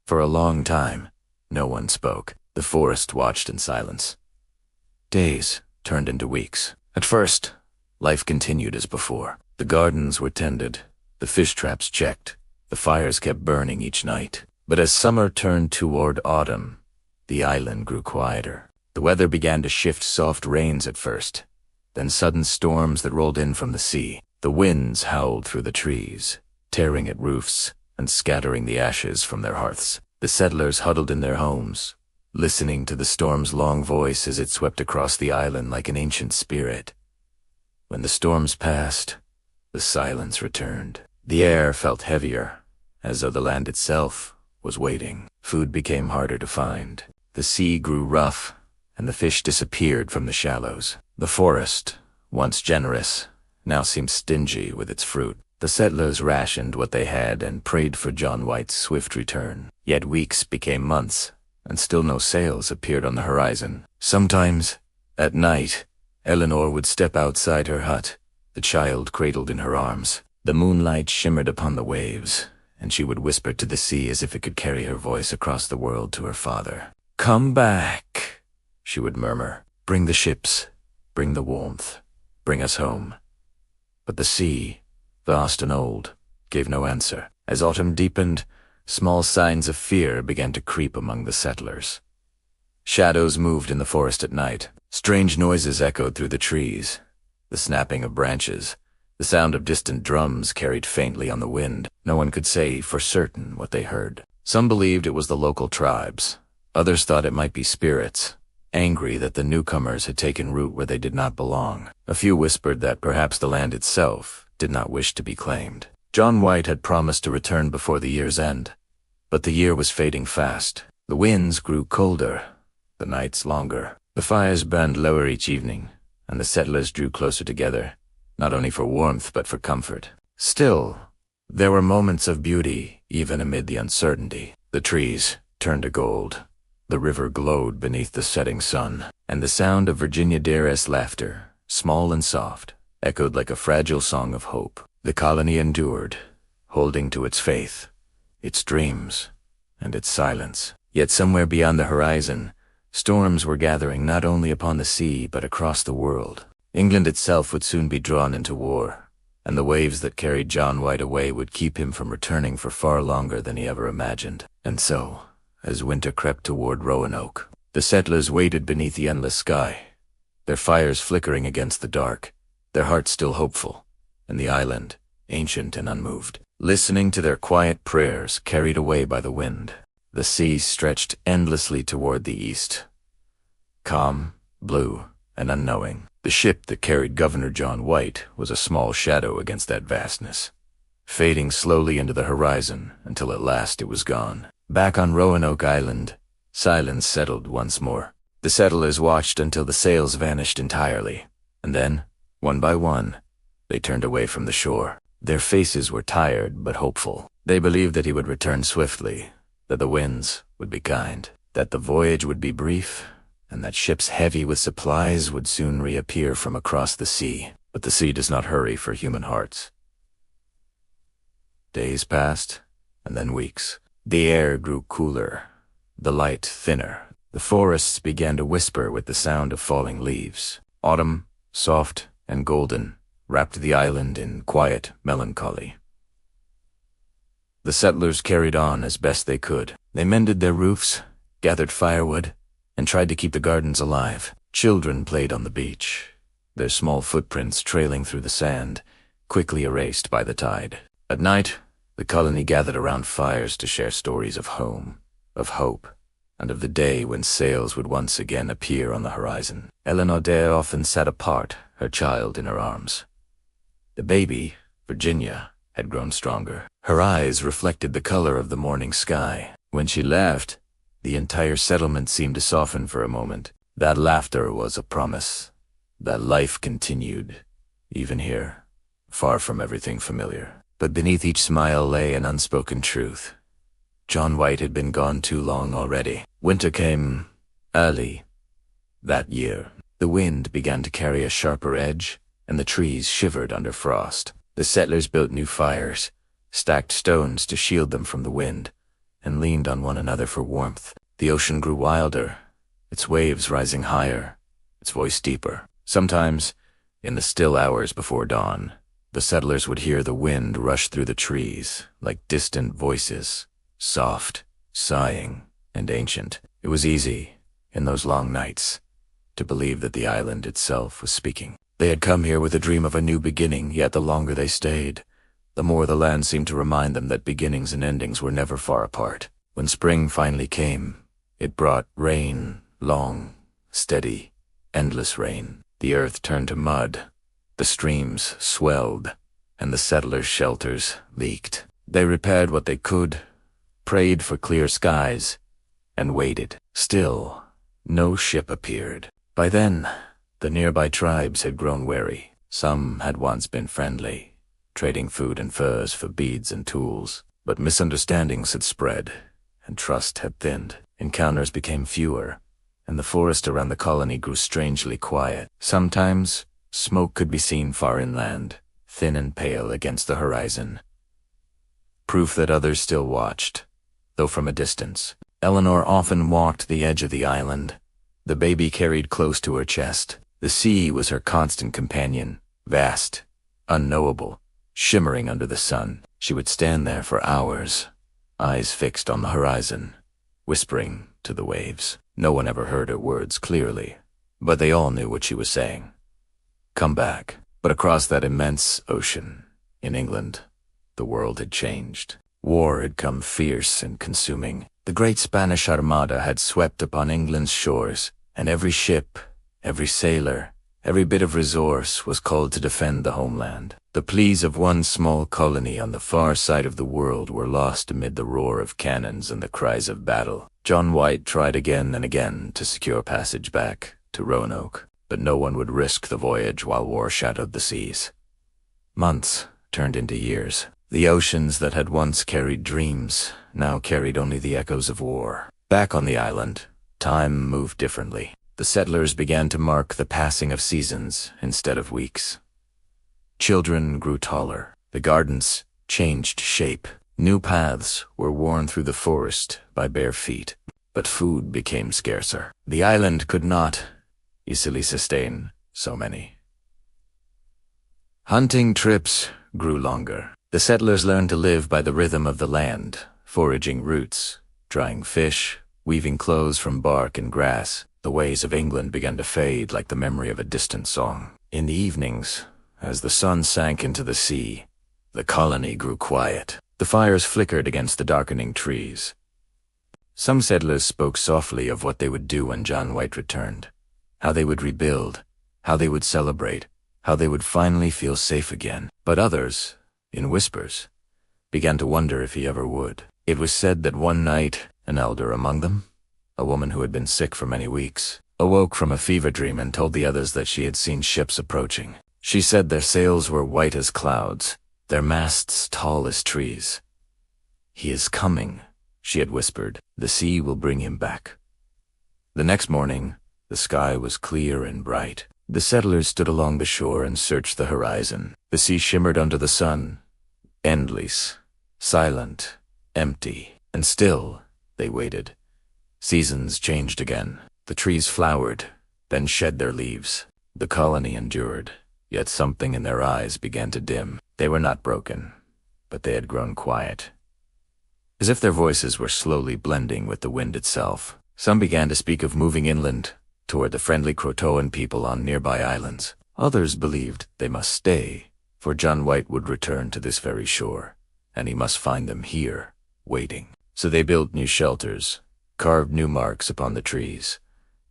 For a long time, no one spoke. The forest watched in silence. Days turned into weeks. At first, life continued as before. The gardens were tended, the fish traps checked, the fires kept burning each night. But as summer turned toward autumn, the island grew quieter. The weather began to shift. Soft rains at first, then sudden storms that rolled in from the sea. The winds howled through the trees, tearing at roofs and scattering the ashes from their hearths. The settlers huddled in their homes, listening to the storm's long voice as it swept across the island like an ancient spirit. When the storms passed, the silence returned. The air felt heavier, as though the land itself was waiting. Food became harder to find. The sea grew rough, and the fish disappeared from the shallows. The forest, once generous, now seemed stingy with its fruit. The settlers rationed what they had and prayed for John White's swift return. Yet weeks became months, and still no sails appeared on the horizon. Sometimes, at night, Eleanor would step outside her hut, the child cradled in her arms. The moonlight shimmered upon the waves, and she would whisper to the sea as if it could carry her voice across the world to her father. "Come back," she would murmur. "Bring the ships, bring the warmth, bring us home." But the sea, vast and old, gave no answer. As autumn deepened, small signs of fear began to creep among the settlers. Shadows moved in the forest at night. Strange noises echoed through the trees. The snapping of branches, the sound of distant drums carried faintly on the wind. No one could say for certain what they heard. Some believed it was the local tribes. Others thought it might be spirits, angry that the newcomers had taken root where they did not belong. A few whispered that perhaps the land itself did not wish to be claimed. John White had promised to return before the year's end, but the year was fading fast. The winds grew colder, the nights longer. The fires burned lower each evening, and the settlers drew closer together, not only for warmth but for comfort. Still, there were moments of beauty even amid the uncertainty. The trees turned to gold. The river glowed beneath the setting sun, and the sound of Virginia Dearest laughter, small and soft, echoed like a fragile song of hope. The colony endured, holding to its faith, its dreams, and its silence. Yet somewhere beyond the horizon, storms were gathering not only upon the sea but across the world. England itself would soon be drawn into war, and the waves that carried John White away would keep him from returning for far longer than he ever imagined. And so, as winter crept toward Roanoke, the settlers waited beneath the endless sky, their fires flickering against the dark, their hearts still hopeful, and the island, ancient and unmoved, listening to their quiet prayers carried away by the wind. The sea stretched endlessly toward the east, calm, blue, and unknowing. The ship that carried Governor John White was a small shadow against that vastness, fading slowly into the horizon until at last it was gone. Back on Roanoke Island, silence settled once more. The settlers watched until the sails vanished entirely, and then, one by one, they turned away from the shore. Their faces were tired but hopeful. They believed that he would return swiftly, that the winds would be kind, that the voyage would be brief, and that ships heavy with supplies would soon reappear from across the sea. But the sea does not hurry for human hearts. Days passed, and then weeks. The air grew cooler, the light thinner. The forests began to whisper with the sound of falling leaves. Autumn, soft and golden, wrapped the island in quiet melancholy. The settlers carried on as best they could. They mended their roofs, gathered firewood, and tried to keep the gardens alive. Children played on the beach, their small footprints trailing through the sand, quickly erased by the tide. At night, the colony gathered around fires to share stories of home, of hope, and of the day when sails would once again appear on the horizon. Eleanor Dare often sat apart, her child in her arms. The baby, Virginia, had grown stronger. Her eyes reflected the color of the morning sky. When she laughed, the entire settlement seemed to soften for a moment. That laughter was a promise, that life continued, even here, far from everything familiar. But beneath each smile lay an unspoken truth. John White had been gone too long already. Winter came early that year. The wind began to carry a sharper edge, and the trees shivered under frost. The settlers built new fires, stacked stones to shield them from the wind, and leaned on one another for warmth. The ocean grew wilder, its waves rising higher, its voice deeper. Sometimes, in the still hours before dawn, the settlers would hear the wind rush through the trees like distant voices, soft, sighing, and ancient. It was easy, in those long nights, to believe that the island itself was speaking. They had come here with a dream of a new beginning, yet the longer they stayed, the more the land seemed to remind them that beginnings and endings were never far apart. When spring finally came, it brought rain, long, steady, endless rain. The earth turned to mud, the streams swelled, and the settlers' shelters leaked. They repaired what they could, prayed for clear skies, and waited. Still, no ship appeared. By then, the nearby tribes had grown wary. Some had once been friendly, trading food and furs for beads and tools. But misunderstandings had spread, and trust had thinned. Encounters became fewer, and the forest around the colony grew strangely quiet. Sometimes, smoke could be seen far inland, thin and pale against the horizon. Proof that others still watched, though from a distance. Eleanor often walked the edge of the island, the baby carried close to her chest. The sea was her constant companion, vast, unknowable, shimmering under the sun. She would stand there for hours, eyes fixed on the horizon, whispering to the waves. No one ever heard her words clearly, but they all knew what she was saying. Come back. But across that immense ocean, in England, the world had changed. War had come fierce and consuming. The great Spanish Armada had swept upon England's shores, and every ship, every sailor, every bit of resource was called to defend the homeland. The pleas of one small colony on the far side of the world were lost amid the roar of cannons and the cries of battle. John White tried again and again to secure passage back to Roanoke, but no one would risk the voyage while war shadowed the seas. Months turned into years. The oceans that had once carried dreams now carried only the echoes of war. Back on the island, time moved differently. The settlers began to mark the passing of seasons instead of weeks. Children grew taller. The gardens changed shape. New paths were worn through the forest by bare feet. But food became scarcer. The island could not easily sustain so many. Hunting trips grew longer. The settlers learned to live by the rhythm of the land, foraging roots, drying fish, weaving clothes from bark and grass. The ways of England began to fade like the memory of a distant song. In the evenings, as the sun sank into the sea, the colony grew quiet. The fires flickered against the darkening trees. Some settlers spoke softly of what they would do when John White returned, how they would rebuild, how they would celebrate, how they would finally feel safe again. But others, in whispers, began to wonder if he ever would. It was said that one night, an elder among them, a woman who had been sick for many weeks, awoke from a fever dream and told the others that she had seen ships approaching. She said their sails were white as clouds, their masts tall as trees. "He is coming," she had whispered. "The sea will bring him back." The next morning, the sky was clear and bright. The settlers stood along the shore and searched the horizon. The sea shimmered under the sun, endless, silent, empty, and still they waited. Seasons changed again. The trees flowered, then shed their leaves. The colony endured, yet something in their eyes began to dim. They were not broken, but they had grown quiet, as if their voices were slowly blending with the wind itself. Some began to speak of moving inland, toward the friendly Croatoan people on nearby islands. Others believed they must stay, for John White would return to this very shore, and he must find them here, waiting. So they built new shelters, carved new marks upon the trees,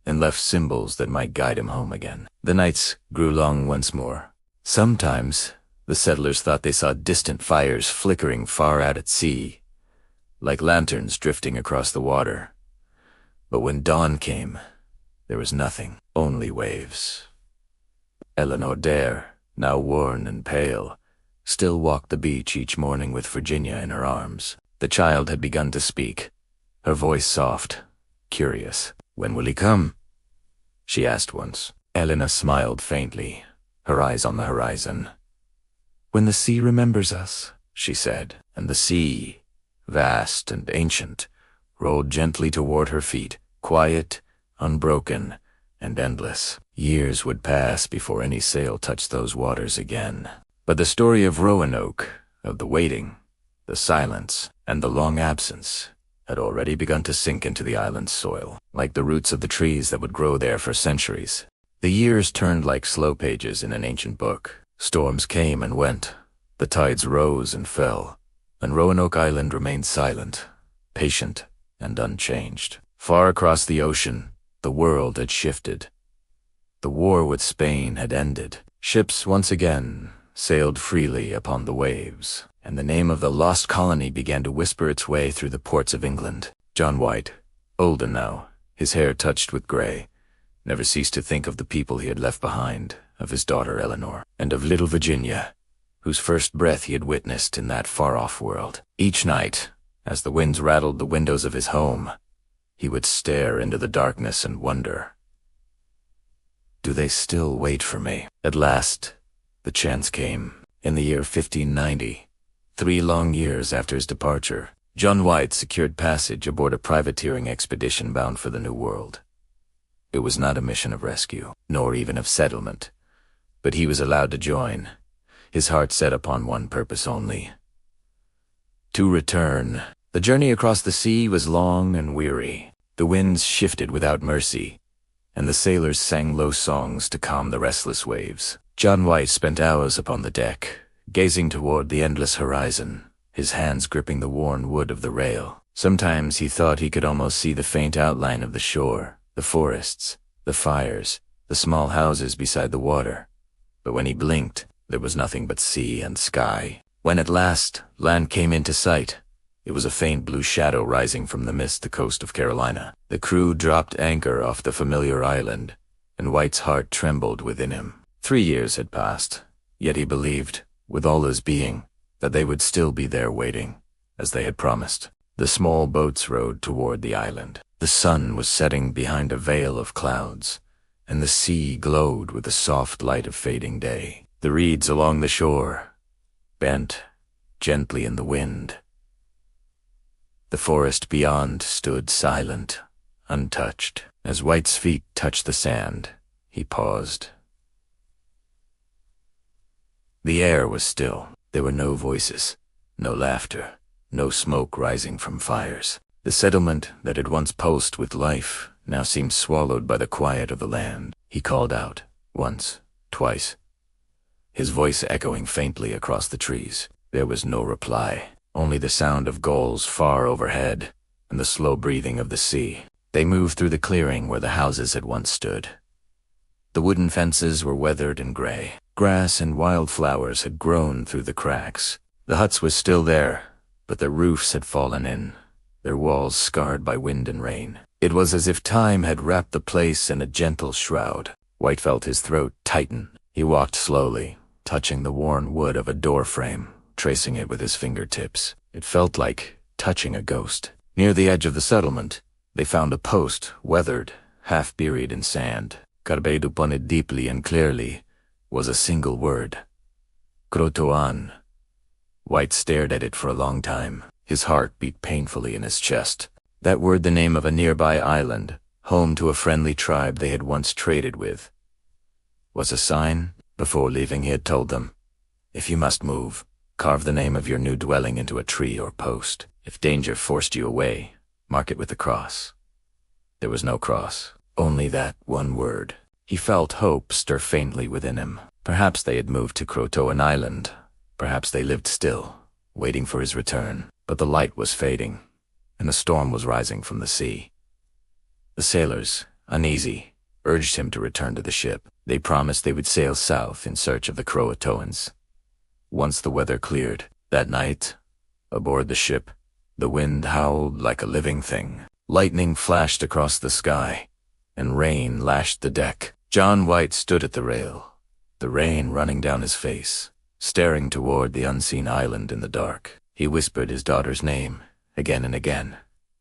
and left symbols that might guide him home again. The nights grew long once more. Sometimes the settlers thought they saw distant fires flickering far out at sea, like lanterns drifting across the water. But when dawn came, there was nothing, only waves. Eleanor Dare, now worn and pale, still walked the beach each morning with Virginia in her arms. The child had begun to speak, her voice soft, curious. "When will he come?" she asked once. Eleanor smiled faintly, her eyes on the horizon. "When the sea remembers us," she said, and the sea, vast and ancient, rolled gently toward her feet, quiet, unbroken, and endless. Years would pass before any sail touched those waters again. But the story of Roanoke, of the waiting, the silence, and the long absence, had already begun to sink into the island's soil, like the roots of the trees that would grow there for centuries. The years turned like slow pages in an ancient book. Storms came and went, the tides rose and fell, and Roanoke Island remained silent, patient, and unchanged. Far across the ocean, the world had shifted. The war with Spain had ended. Ships once again sailed freely upon the waves, and the name of the lost colony began to whisper its way through the ports of England. John White, older now, his hair touched with gray, never ceased to think of the people he had left behind, of his daughter Eleanor, and of little Virginia, whose first breath he had witnessed in that far-off world. Each night, as the winds rattled the windows of his home, he would stare into the darkness and wonder, "Do they still wait for me?" At last, the chance came. In the year 1590, 3 long years after his departure, John White secured passage aboard a privateering expedition bound for the New World. It was not a mission of rescue, nor even of settlement, but he was allowed to join. his heart set upon one purpose only: to return. The journey across the sea was long and weary. The winds shifted without mercy, and the sailors sang low songs to calm the restless waves. John White spent hours upon the deck, gazing toward the endless horizon, his hands gripping the worn wood of the rail. Sometimes he thought he could almost see the faint outline of the shore, the forests, the fires, the small houses beside the water. But when he blinked, there was nothing but sea and sky. When at last land came into sight, it was a faint blue shadow rising from the mist the coast of Carolina. The crew dropped anchor off the familiar island, and White's heart trembled within him. 3 years had passed, yet he believed, with all his being, that they would still be there waiting, as they had promised. The small boats rowed toward the island. The sun was setting behind a veil of clouds, and the sea glowed with the soft light of fading day. The reeds along the shore bent gently in the wind. The forest beyond stood silent, untouched. As White's feet touched the sand, he paused. The air was still. There were no voices, no laughter, no smoke rising from fires. The settlement that had once pulsed with life now seemed swallowed by the quiet of the land. He called out, once, twice, his voice echoing faintly across the trees. There was no reply, only the sound of gulls far overhead and the slow breathing of the sea. They moved through the clearing where the houses had once stood. The wooden fences were weathered and gray. Grass and wildflowers had grown through the cracks. The huts were still there, but their roofs had fallen in, their walls scarred by wind and rain. It was as if time had wrapped the place in a gentle shroud. White felt his throat tighten. He walked slowly, touching the worn wood of a door frame, tracing it with his fingertips. It felt like touching a ghost. Near the edge of the settlement, they found a post, weathered, half buried in sand. Carved upon it deeply and clearly was a single word: Croatoan. White stared at it for a long time. His heart beat painfully in his chest. That word, the name of a nearby island, home to a friendly tribe they had once traded with, was a sign. Before leaving, he had told them, "If you must move, carve the name of your new dwelling into a tree or post. If danger forced you away, mark it with a cross." There was no cross, only that one word. He felt hope stir faintly within him. Perhaps they had moved to Croatoan Island. Perhaps they lived still, waiting for his return. But the light was fading, and a storm was rising from the sea. The sailors, uneasy, urged him to return to the ship. They promised they would sail south in search of the Croatoans. Once the weather cleared, that night, aboard the ship, the wind howled like a living thing. Lightning flashed across the sky, and rain lashed the deck. John White stood at the rail, the rain running down his face, staring toward the unseen island in the dark. He whispered his daughter's name, again and again,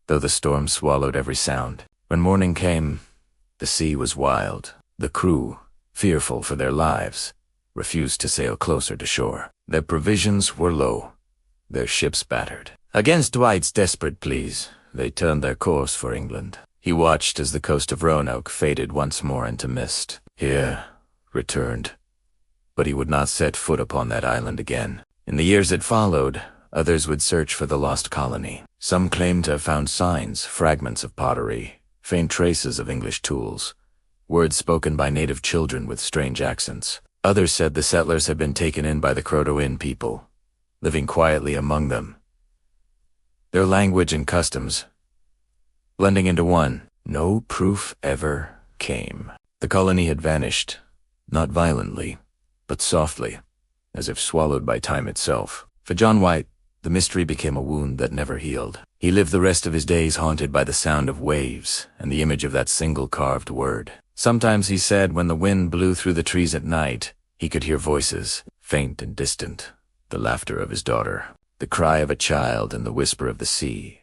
though the storm swallowed every sound. When morning came, the sea was wild. The crew, fearful for their lives, refused to sail closer to shore. Their provisions were low, their ships battered. Against White's desperate pleas, they turned their course for England. He watched as the coast of Roanoke faded once more into mist. Here, returned, but he would not set foot upon that island again. In the years that followed, others would search for the lost colony. Some claimed to have found signs, fragments of pottery, faint traces of English tools, words spoken by native children with strange accents. Others said the settlers had been taken in by the Croatoan people, living quietly among them, their language and customs blending into one. No proof ever came. The colony had vanished, not violently, but softly, as if swallowed by time itself. For John White, the mystery became a wound that never healed. He lived the rest of his days haunted by the sound of waves and the image of that single carved word. Sometimes, he said, when the wind blew through the trees at night, he could hear voices, faint and distant, the laughter of his daughter, the cry of a child, and the whisper of the sea,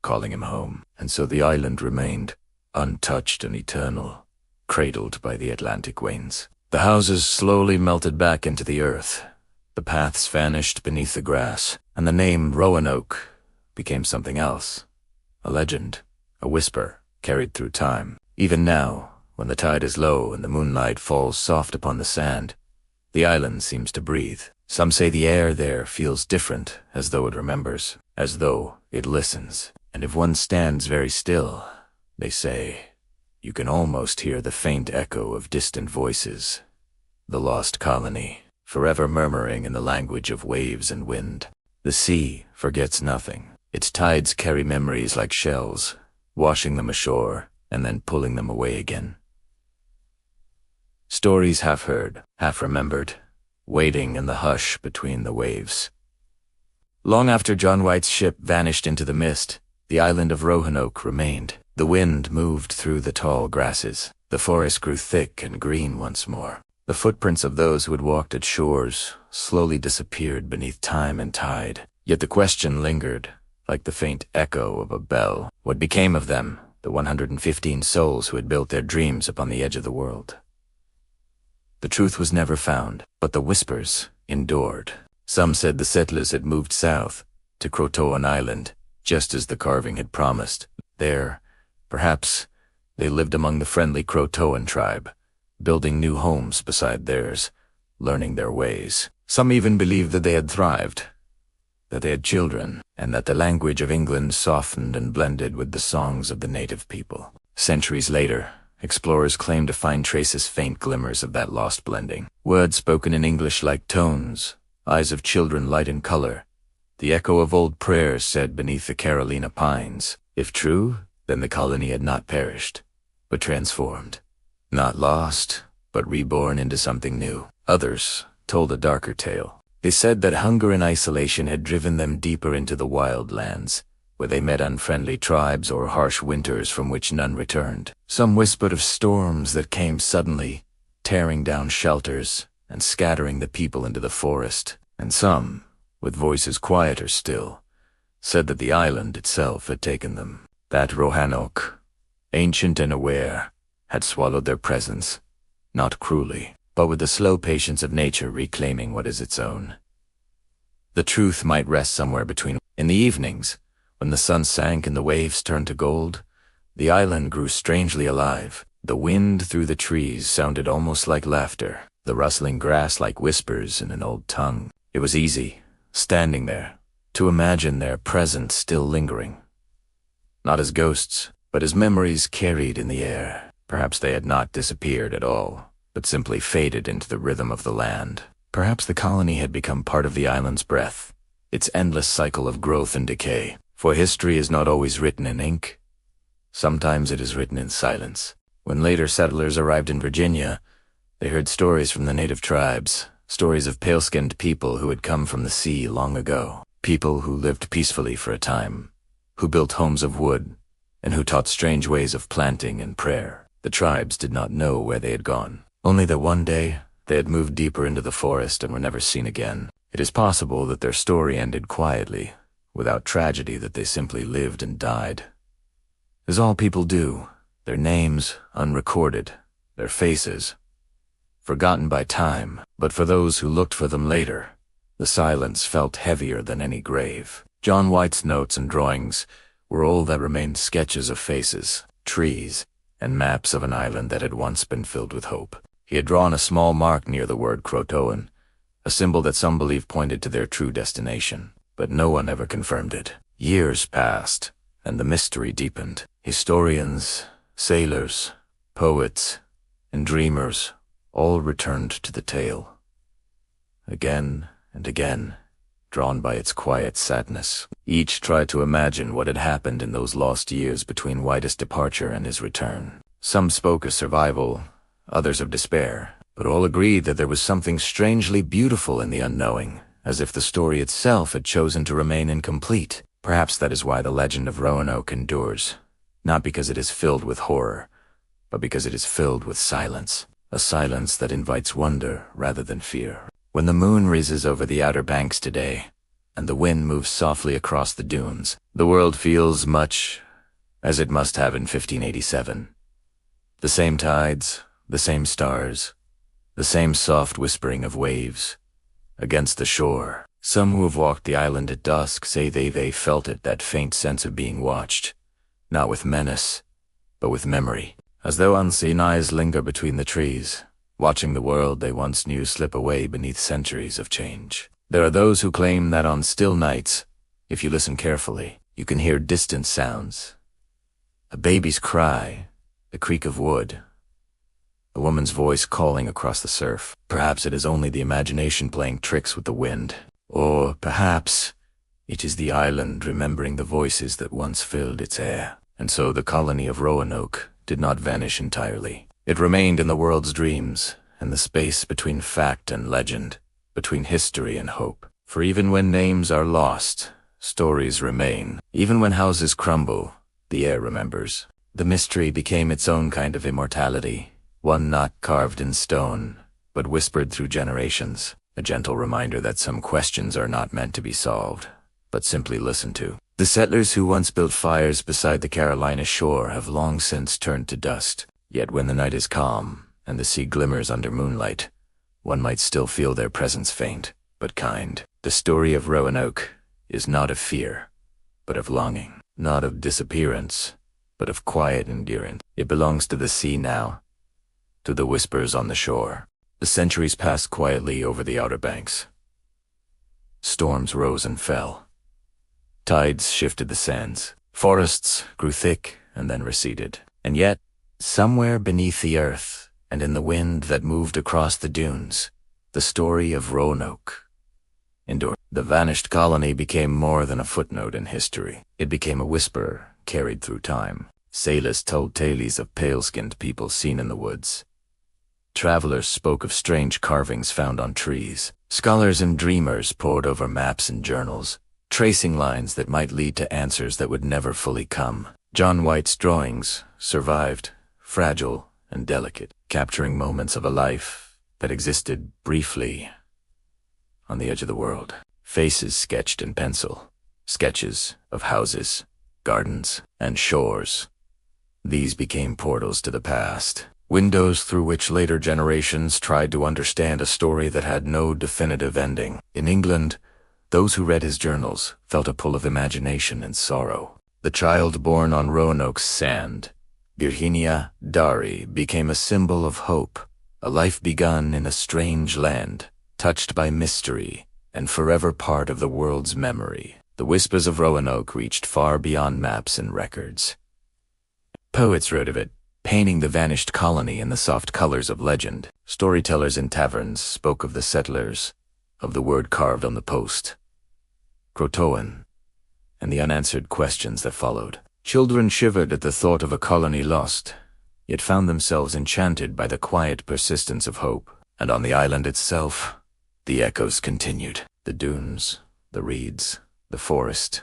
calling him home. And so the island remained, untouched and eternal, cradled by the Atlantic winds. The houses slowly melted back into the earth. The paths vanished beneath the grass, and the name Roanoke became something else. A legend, a whisper, carried through time. Even now, when the tide is low and the moonlight falls soft upon the sand, The island seems to breathe. Some say the air there feels different, as though it remembers, as though it listens. And if one stands very still, they say, you can almost hear the faint echo of distant voices. The lost colony, forever murmuring in the language of waves and wind. The sea forgets nothing. Its tides carry memories like shells, washing them ashore and then pulling them away again. Stories half heard, half remembered, waiting in the hush between the waves. Long after John White's ship vanished into the mist, the island of Roanoke remained. The wind moved through the tall grasses. The forest grew thick and green once more. The footprints of those who had walked its shores slowly disappeared beneath time and tide. Yet the question lingered, like the faint echo of a bell. What became of them, the 115 souls who had built their dreams upon the edge of the world? The truth was never found, but the whispers endured. Some said the settlers had moved south, to Roanoke Island, just as the carving had promised. There, perhaps, they lived among the friendly Croatoan tribe, building new homes beside theirs, learning their ways. Some even believed that they had thrived, that they had children, and that the language of England softened and blended with the songs of the native people. Centuries later, explorers claimed to find traces, faint glimmers of that lost blending. Words spoken in English like tones, eyes of children light in color, the echo of old prayers said beneath the Carolina pines. If true, then the colony had not perished, but transformed. Not lost, but reborn into something new. Others told a darker tale. They said that hunger and isolation had driven them deeper into the wild lands, where they met unfriendly tribes or harsh winters from which none returned. Some whispered of storms that came suddenly, tearing down shelters and scattering the people into the forest. And some, with voices quieter still, said that the island itself had taken them. That Roanoke, ancient and aware, had swallowed their presence, not cruelly, but with the slow patience of nature reclaiming what is its own. The truth might rest somewhere between. In the evenings, when the sun sank and the waves turned to gold, the island grew strangely alive. The wind through the trees sounded almost like laughter, the rustling grass like whispers in an old tongue. It was easy, standing there, to imagine their presence still lingering. Not as ghosts, but as memories carried in the air. Perhaps they had not disappeared at all, but simply faded into the rhythm of the land. Perhaps the colony had become part of the island's breath, its endless cycle of growth and decay. For history is not always written in ink. Sometimes it is written in silence. When later settlers arrived in Virginia, they heard stories from the native tribes, stories of pale-skinned people who had come from the sea long ago, people who lived peacefully for a time, who built homes of wood, and who taught strange ways of planting and prayer. The tribes did not know where they had gone, only that one day they had moved deeper into the forest and were never seen again. It is possible that their story ended quietly, without tragedy, that they simply lived and died. As all people do, their names unrecorded, their faces forgotten by time. But for those who looked for them later, the silence felt heavier than any grave. John White's notes and drawings were all that remained, sketches of faces, trees, and maps of an island that had once been filled with hope. He had drawn a small mark near the word Croatoan, a symbol that some believed pointed to their true destination. But no one ever confirmed it. Years passed, and the mystery deepened. Historians, sailors, poets, and dreamers all returned to the tale. Again and again, drawn by its quiet sadness, each tried to imagine what had happened in those lost years between White's departure and his return. Some spoke of survival, others of despair, but all agreed that there was something strangely beautiful in the unknowing, as if the story itself had chosen to remain incomplete. Perhaps that is why the legend of Roanoke endures, not because it is filled with horror, but because it is filled with silence, a silence that invites wonder rather than fear. When the moon rises over the Outer Banks today, and the wind moves softly across the dunes, the world feels much as it must have in 1587. The same tides, the same stars, the same soft whispering of waves against the shore. Some who have walked the island at dusk say they felt it, that faint sense of being watched, not with menace, but with memory. As though unseen eyes linger between the trees, watching the world they once knew slip away beneath centuries of change. There are those who claim that on still nights, if you listen carefully, you can hear distant sounds. A baby's cry, the creak of wood, a woman's voice calling across the surf. Perhaps it is only the imagination playing tricks with the wind. Or perhaps it is the island remembering the voices that once filled its air. And so the colony of Roanoke did not vanish entirely. It remained in the world's dreams, and the space between fact and legend, between history and hope. For even when names are lost, stories remain. Even when houses crumble, the air remembers. The mystery became its own kind of immortality, one not carved in stone, but whispered through generations, a gentle reminder that some questions are not meant to be solved, but simply listened to. The settlers who once built fires beside the Carolina shore have long since turned to dust. Yet when the night is calm and the sea glimmers under moonlight, one might still feel their presence faint, but kind. The story of Roanoke is not of fear, but of longing, not of disappearance, but of quiet endurance. It belongs to the sea now, to the whispers on the shore. The centuries passed quietly over the Outer Banks. Storms rose and fell. Tides shifted the sands. Forests grew thick and then receded. And yet, somewhere beneath the earth and in the wind that moved across the dunes, the story of Roanoke endured. The vanished colony became more than a footnote in history. It became a whisper carried through time. Sailors told tales of pale-skinned people seen in the woods. Travelers spoke of strange carvings found on trees. Scholars and dreamers pored over maps and journals, tracing lines that might lead to answers that would never fully come. John White's drawings survived, fragile and delicate, capturing moments of a life that existed briefly on the edge of the world. Faces sketched in pencil, sketches of houses, gardens, and shores. These became portals to the past, windows through which later generations tried to understand a story that had no definitive ending. In England, those who read his journals felt a pull of imagination and sorrow. The child born on Roanoke's sand, Virginia Dari, became a symbol of hope, a life begun in a strange land, touched by mystery and forever part of the world's memory. The whispers of Roanoke reached far beyond maps and records. Poets wrote of it, painting the vanished colony in the soft colors of legend. Storytellers in taverns spoke of the settlers, of the word carved on the post, Croatoan, and the unanswered questions that followed. Children shivered at the thought of a colony lost, yet found themselves enchanted by the quiet persistence of hope. And on the island itself, the echoes continued. The dunes, the reeds, the forest,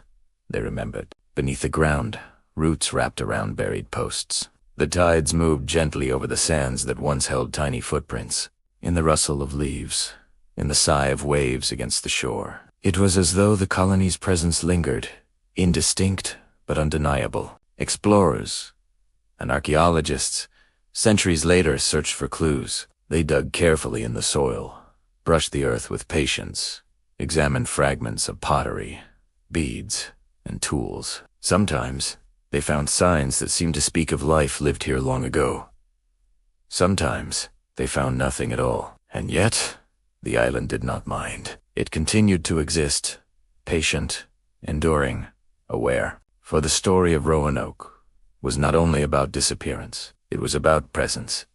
they remembered. Beneath the ground, roots wrapped around buried posts. The tides moved gently over the sands that once held tiny footprints, in the rustle of leaves, in the sigh of waves against the shore. It was as though the colony's presence lingered, indistinct but undeniable. Explorers and archaeologists, centuries later, searched for clues. They dug carefully in the soil, brushed the earth with patience, examined fragments of pottery, beads, and tools. Sometimes they found signs that seemed to speak of life lived here long ago. Sometimes they found nothing at all. And yet, the island did not mind. It continued to exist, patient, enduring, aware. For the story of Roanoke was not only about disappearance, it was about presence.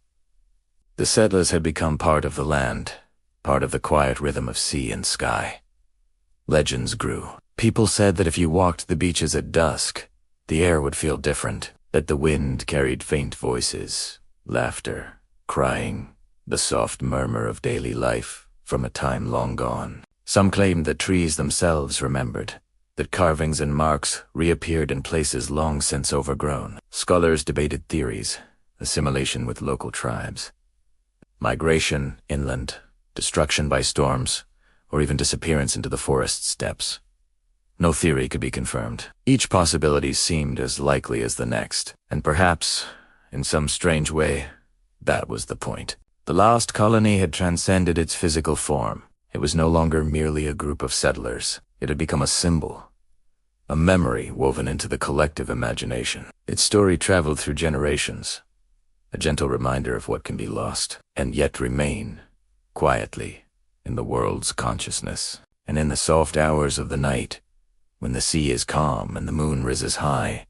The settlers had become part of the land, part of the quiet rhythm of sea and sky. Legends grew. People said that if you walked the beaches at dusk, the air would feel different, that the wind carried faint voices, laughter, crying, the soft murmur of daily life from a time long gone. Some claimed that trees themselves remembered, that carvings and marks reappeared in places long since overgrown. Scholars debated theories, assimilation with local tribes, migration inland, destruction by storms, or even disappearance into the forest steppes. No theory could be confirmed. Each possibility seemed as likely as the next, and perhaps, in some strange way, that was the point. The lost colony had transcended its physical form. It was no longer merely a group of settlers. It had become a symbol, a memory woven into the collective imagination. Its story traveled through generations, a gentle reminder of what can be lost. and yet remain, quietly, in the world's consciousness. And in the soft hours of the night, when the sea is calm and the moon rises high,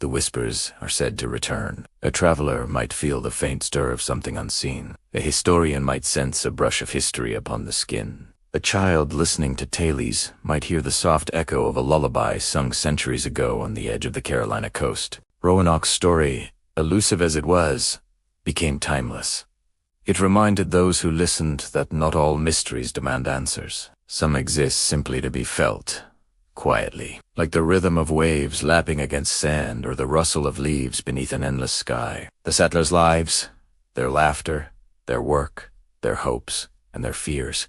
the whispers are said to return. A traveler might feel the faint stir of something unseen. A historian might sense a brush of history upon the skin. A child listening to tales might hear the soft echo of a lullaby sung centuries ago on the edge of the Carolina coast. Roanoke's story, elusive as it was, became timeless. It reminded those who listened that not all mysteries demand answers. Some exist simply to be felt, quietly, like the rhythm of waves lapping against sand or the rustle of leaves beneath an endless sky. The settlers' lives, their laughter, their work, their hopes, and their fears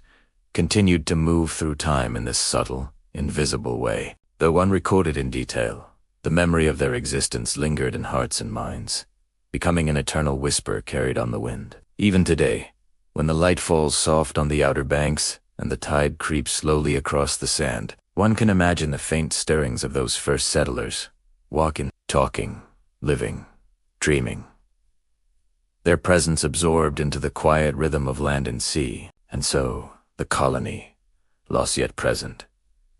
continued to move through time in this subtle, invisible way. Though unrecorded in detail, the memory of their existence lingered in hearts and minds, becoming an eternal whisper carried on the wind. Even today, when the light falls soft on the outer banks and the tide creeps slowly across the sand, one can imagine the faint stirrings of those first settlers, walking, talking, living, dreaming. Their presence absorbed into the quiet rhythm of land and sea, and so the colony, lost yet present,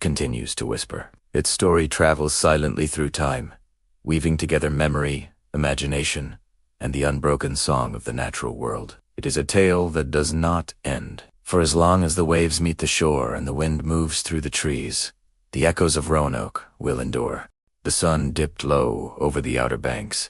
continues to whisper. Its story travels silently through time, weaving together memory, imagination, and the unbroken song of the natural world. It is a tale that does not end. For as long as the waves meet the shore and the wind moves through the trees, the echoes of Roanoke will endure. The sun dipped low over the outer banks,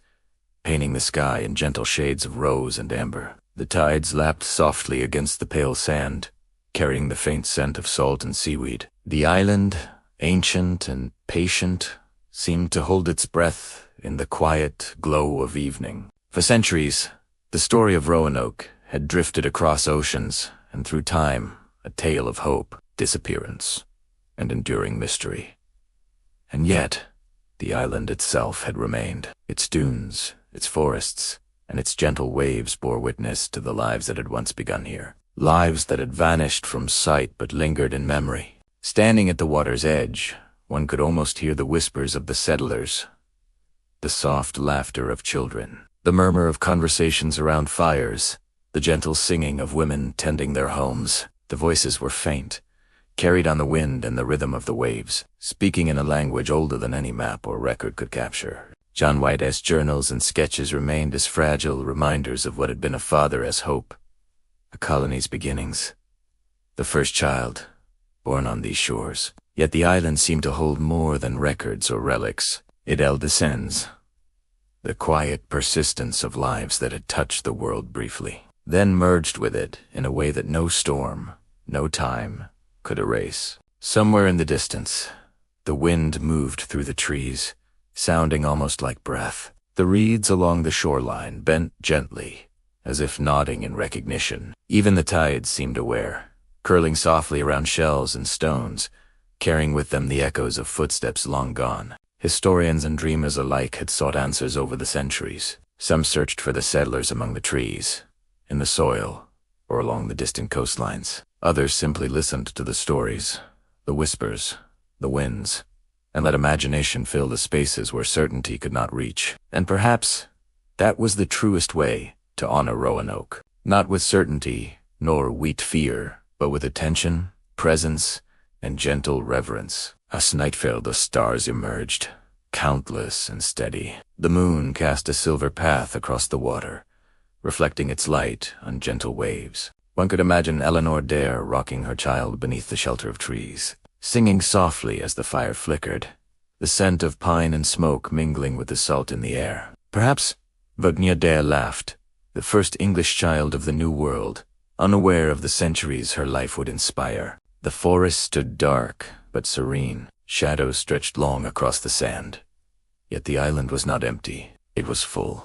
painting the sky in gentle shades of rose and amber. The tides lapped softly against the pale sand, carrying the faint scent of salt and seaweed. The island, ancient and patient, seemed to hold its breath in the quiet glow of evening. For centuries, the story of Roanoke had drifted across oceans and through time, a tale of hope, disappearance, and enduring mystery. And yet, the island itself had remained. Its dunes, its forests, and its gentle waves bore witness to the lives that had once begun here. Lives that had vanished from sight but lingered in memory. Standing at the water's edge, one could almost hear the whispers of the settlers, the soft laughter of children, the murmur of conversations around fires, the gentle singing of women tending their homes. The voices were faint, carried on the wind and the rhythm of the waves, speaking in a language older than any map or record could capture. John White's journals and sketches remained as fragile reminders of what had been a father's hope, a colony's beginnings, the first child born on these shores. Yet the island seemed to hold more than records or relics. It held descends, the quiet persistence of lives that had touched the world briefly, then merged with it in a way that no storm, no time could erase. Somewhere in the distance, the wind moved through the trees, sounding almost like breath. The reeds along the shoreline bent gently, as if nodding in recognition. Even the tides seemed aware, curling softly around shells and stones, carrying with them the echoes of footsteps long gone. Historians and dreamers alike had sought answers over the centuries. Some searched for the settlers among the trees, in the soil, or along the distant coastlines. Others simply listened to the stories, the whispers, the winds, and let imagination fill the spaces where certainty could not reach. And perhaps that was the truest way to honor Roanoke. Not with certainty, nor weak fear, but with attention, presence, and gentle reverence. As night fell, the stars emerged, countless and steady. The moon cast a silver path across the water, reflecting its light on gentle waves. One could imagine Eleanor Dare rocking her child beneath the shelter of trees, singing softly as the fire flickered, the scent of pine and smoke mingling with the salt in the air. Perhaps Virginia Dare laughed, the first English child of the New World, unaware of the centuries her life would inspire. The forest stood dark but serene. Shadows stretched long across the sand. Yet the island was not empty. It was full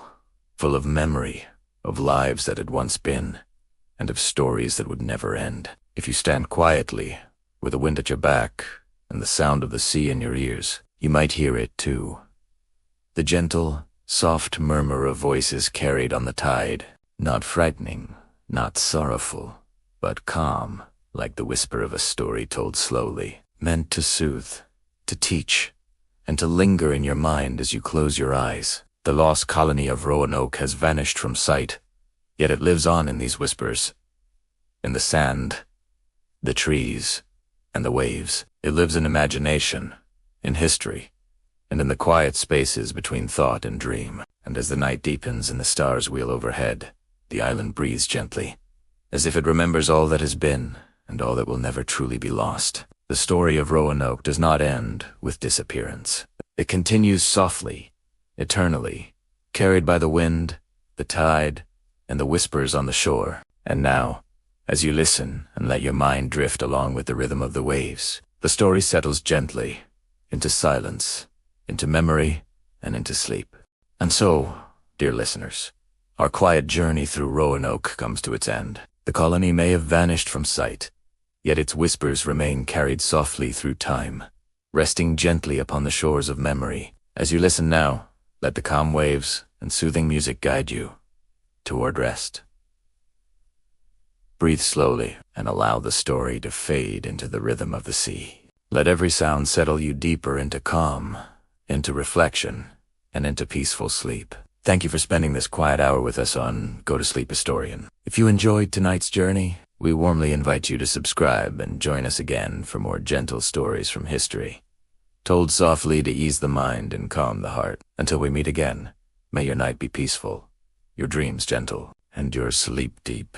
of memory, of lives that had once been, and of stories that would never end. If you stand quietly, with the wind at your back and the sound of the sea in your ears, you might hear it too. The gentle, soft murmur of voices carried on the tide, not frightening, not sorrowful, but calm, like the whisper of a story told slowly, meant to soothe, to teach, and to linger in your mind as you close your eyes. The lost colony of Roanoke has vanished from sight, Yet it lives on in these whispers. In the sand, the trees, and the waves. It lives in imagination, in history, and in the quiet spaces between thought and dream. And as the night deepens and the stars wheel overhead, the island breathes gently, as if it remembers all that has been and all that will never truly be lost. The story of Roanoke does not end with disappearance. It continues softly, eternally, carried by the wind, the tide, and the whispers on the shore. And now, as you listen and let your mind drift along with the rhythm of the waves, the story settles gently into silence, into memory, and into sleep. And so, dear listeners, our quiet journey through Roanoke comes to its end. The colony may have vanished from sight, yet its whispers remain carried softly through time, resting gently upon the shores of memory. As you listen now, let the calm waves and soothing music guide you toward rest. Breathe slowly and allow the story to fade into the rhythm of the sea. Let every sound settle you deeper into calm, into reflection, and into peaceful sleep. Thank you for spending this quiet hour with us on Go to Sleep Historian. If you enjoyed tonight's journey, we warmly invite you to subscribe and join us again for more gentle stories from history, told softly to ease the mind and calm the heart. Until we meet again, may your night be peaceful, your dreams gentle, and your sleep deep.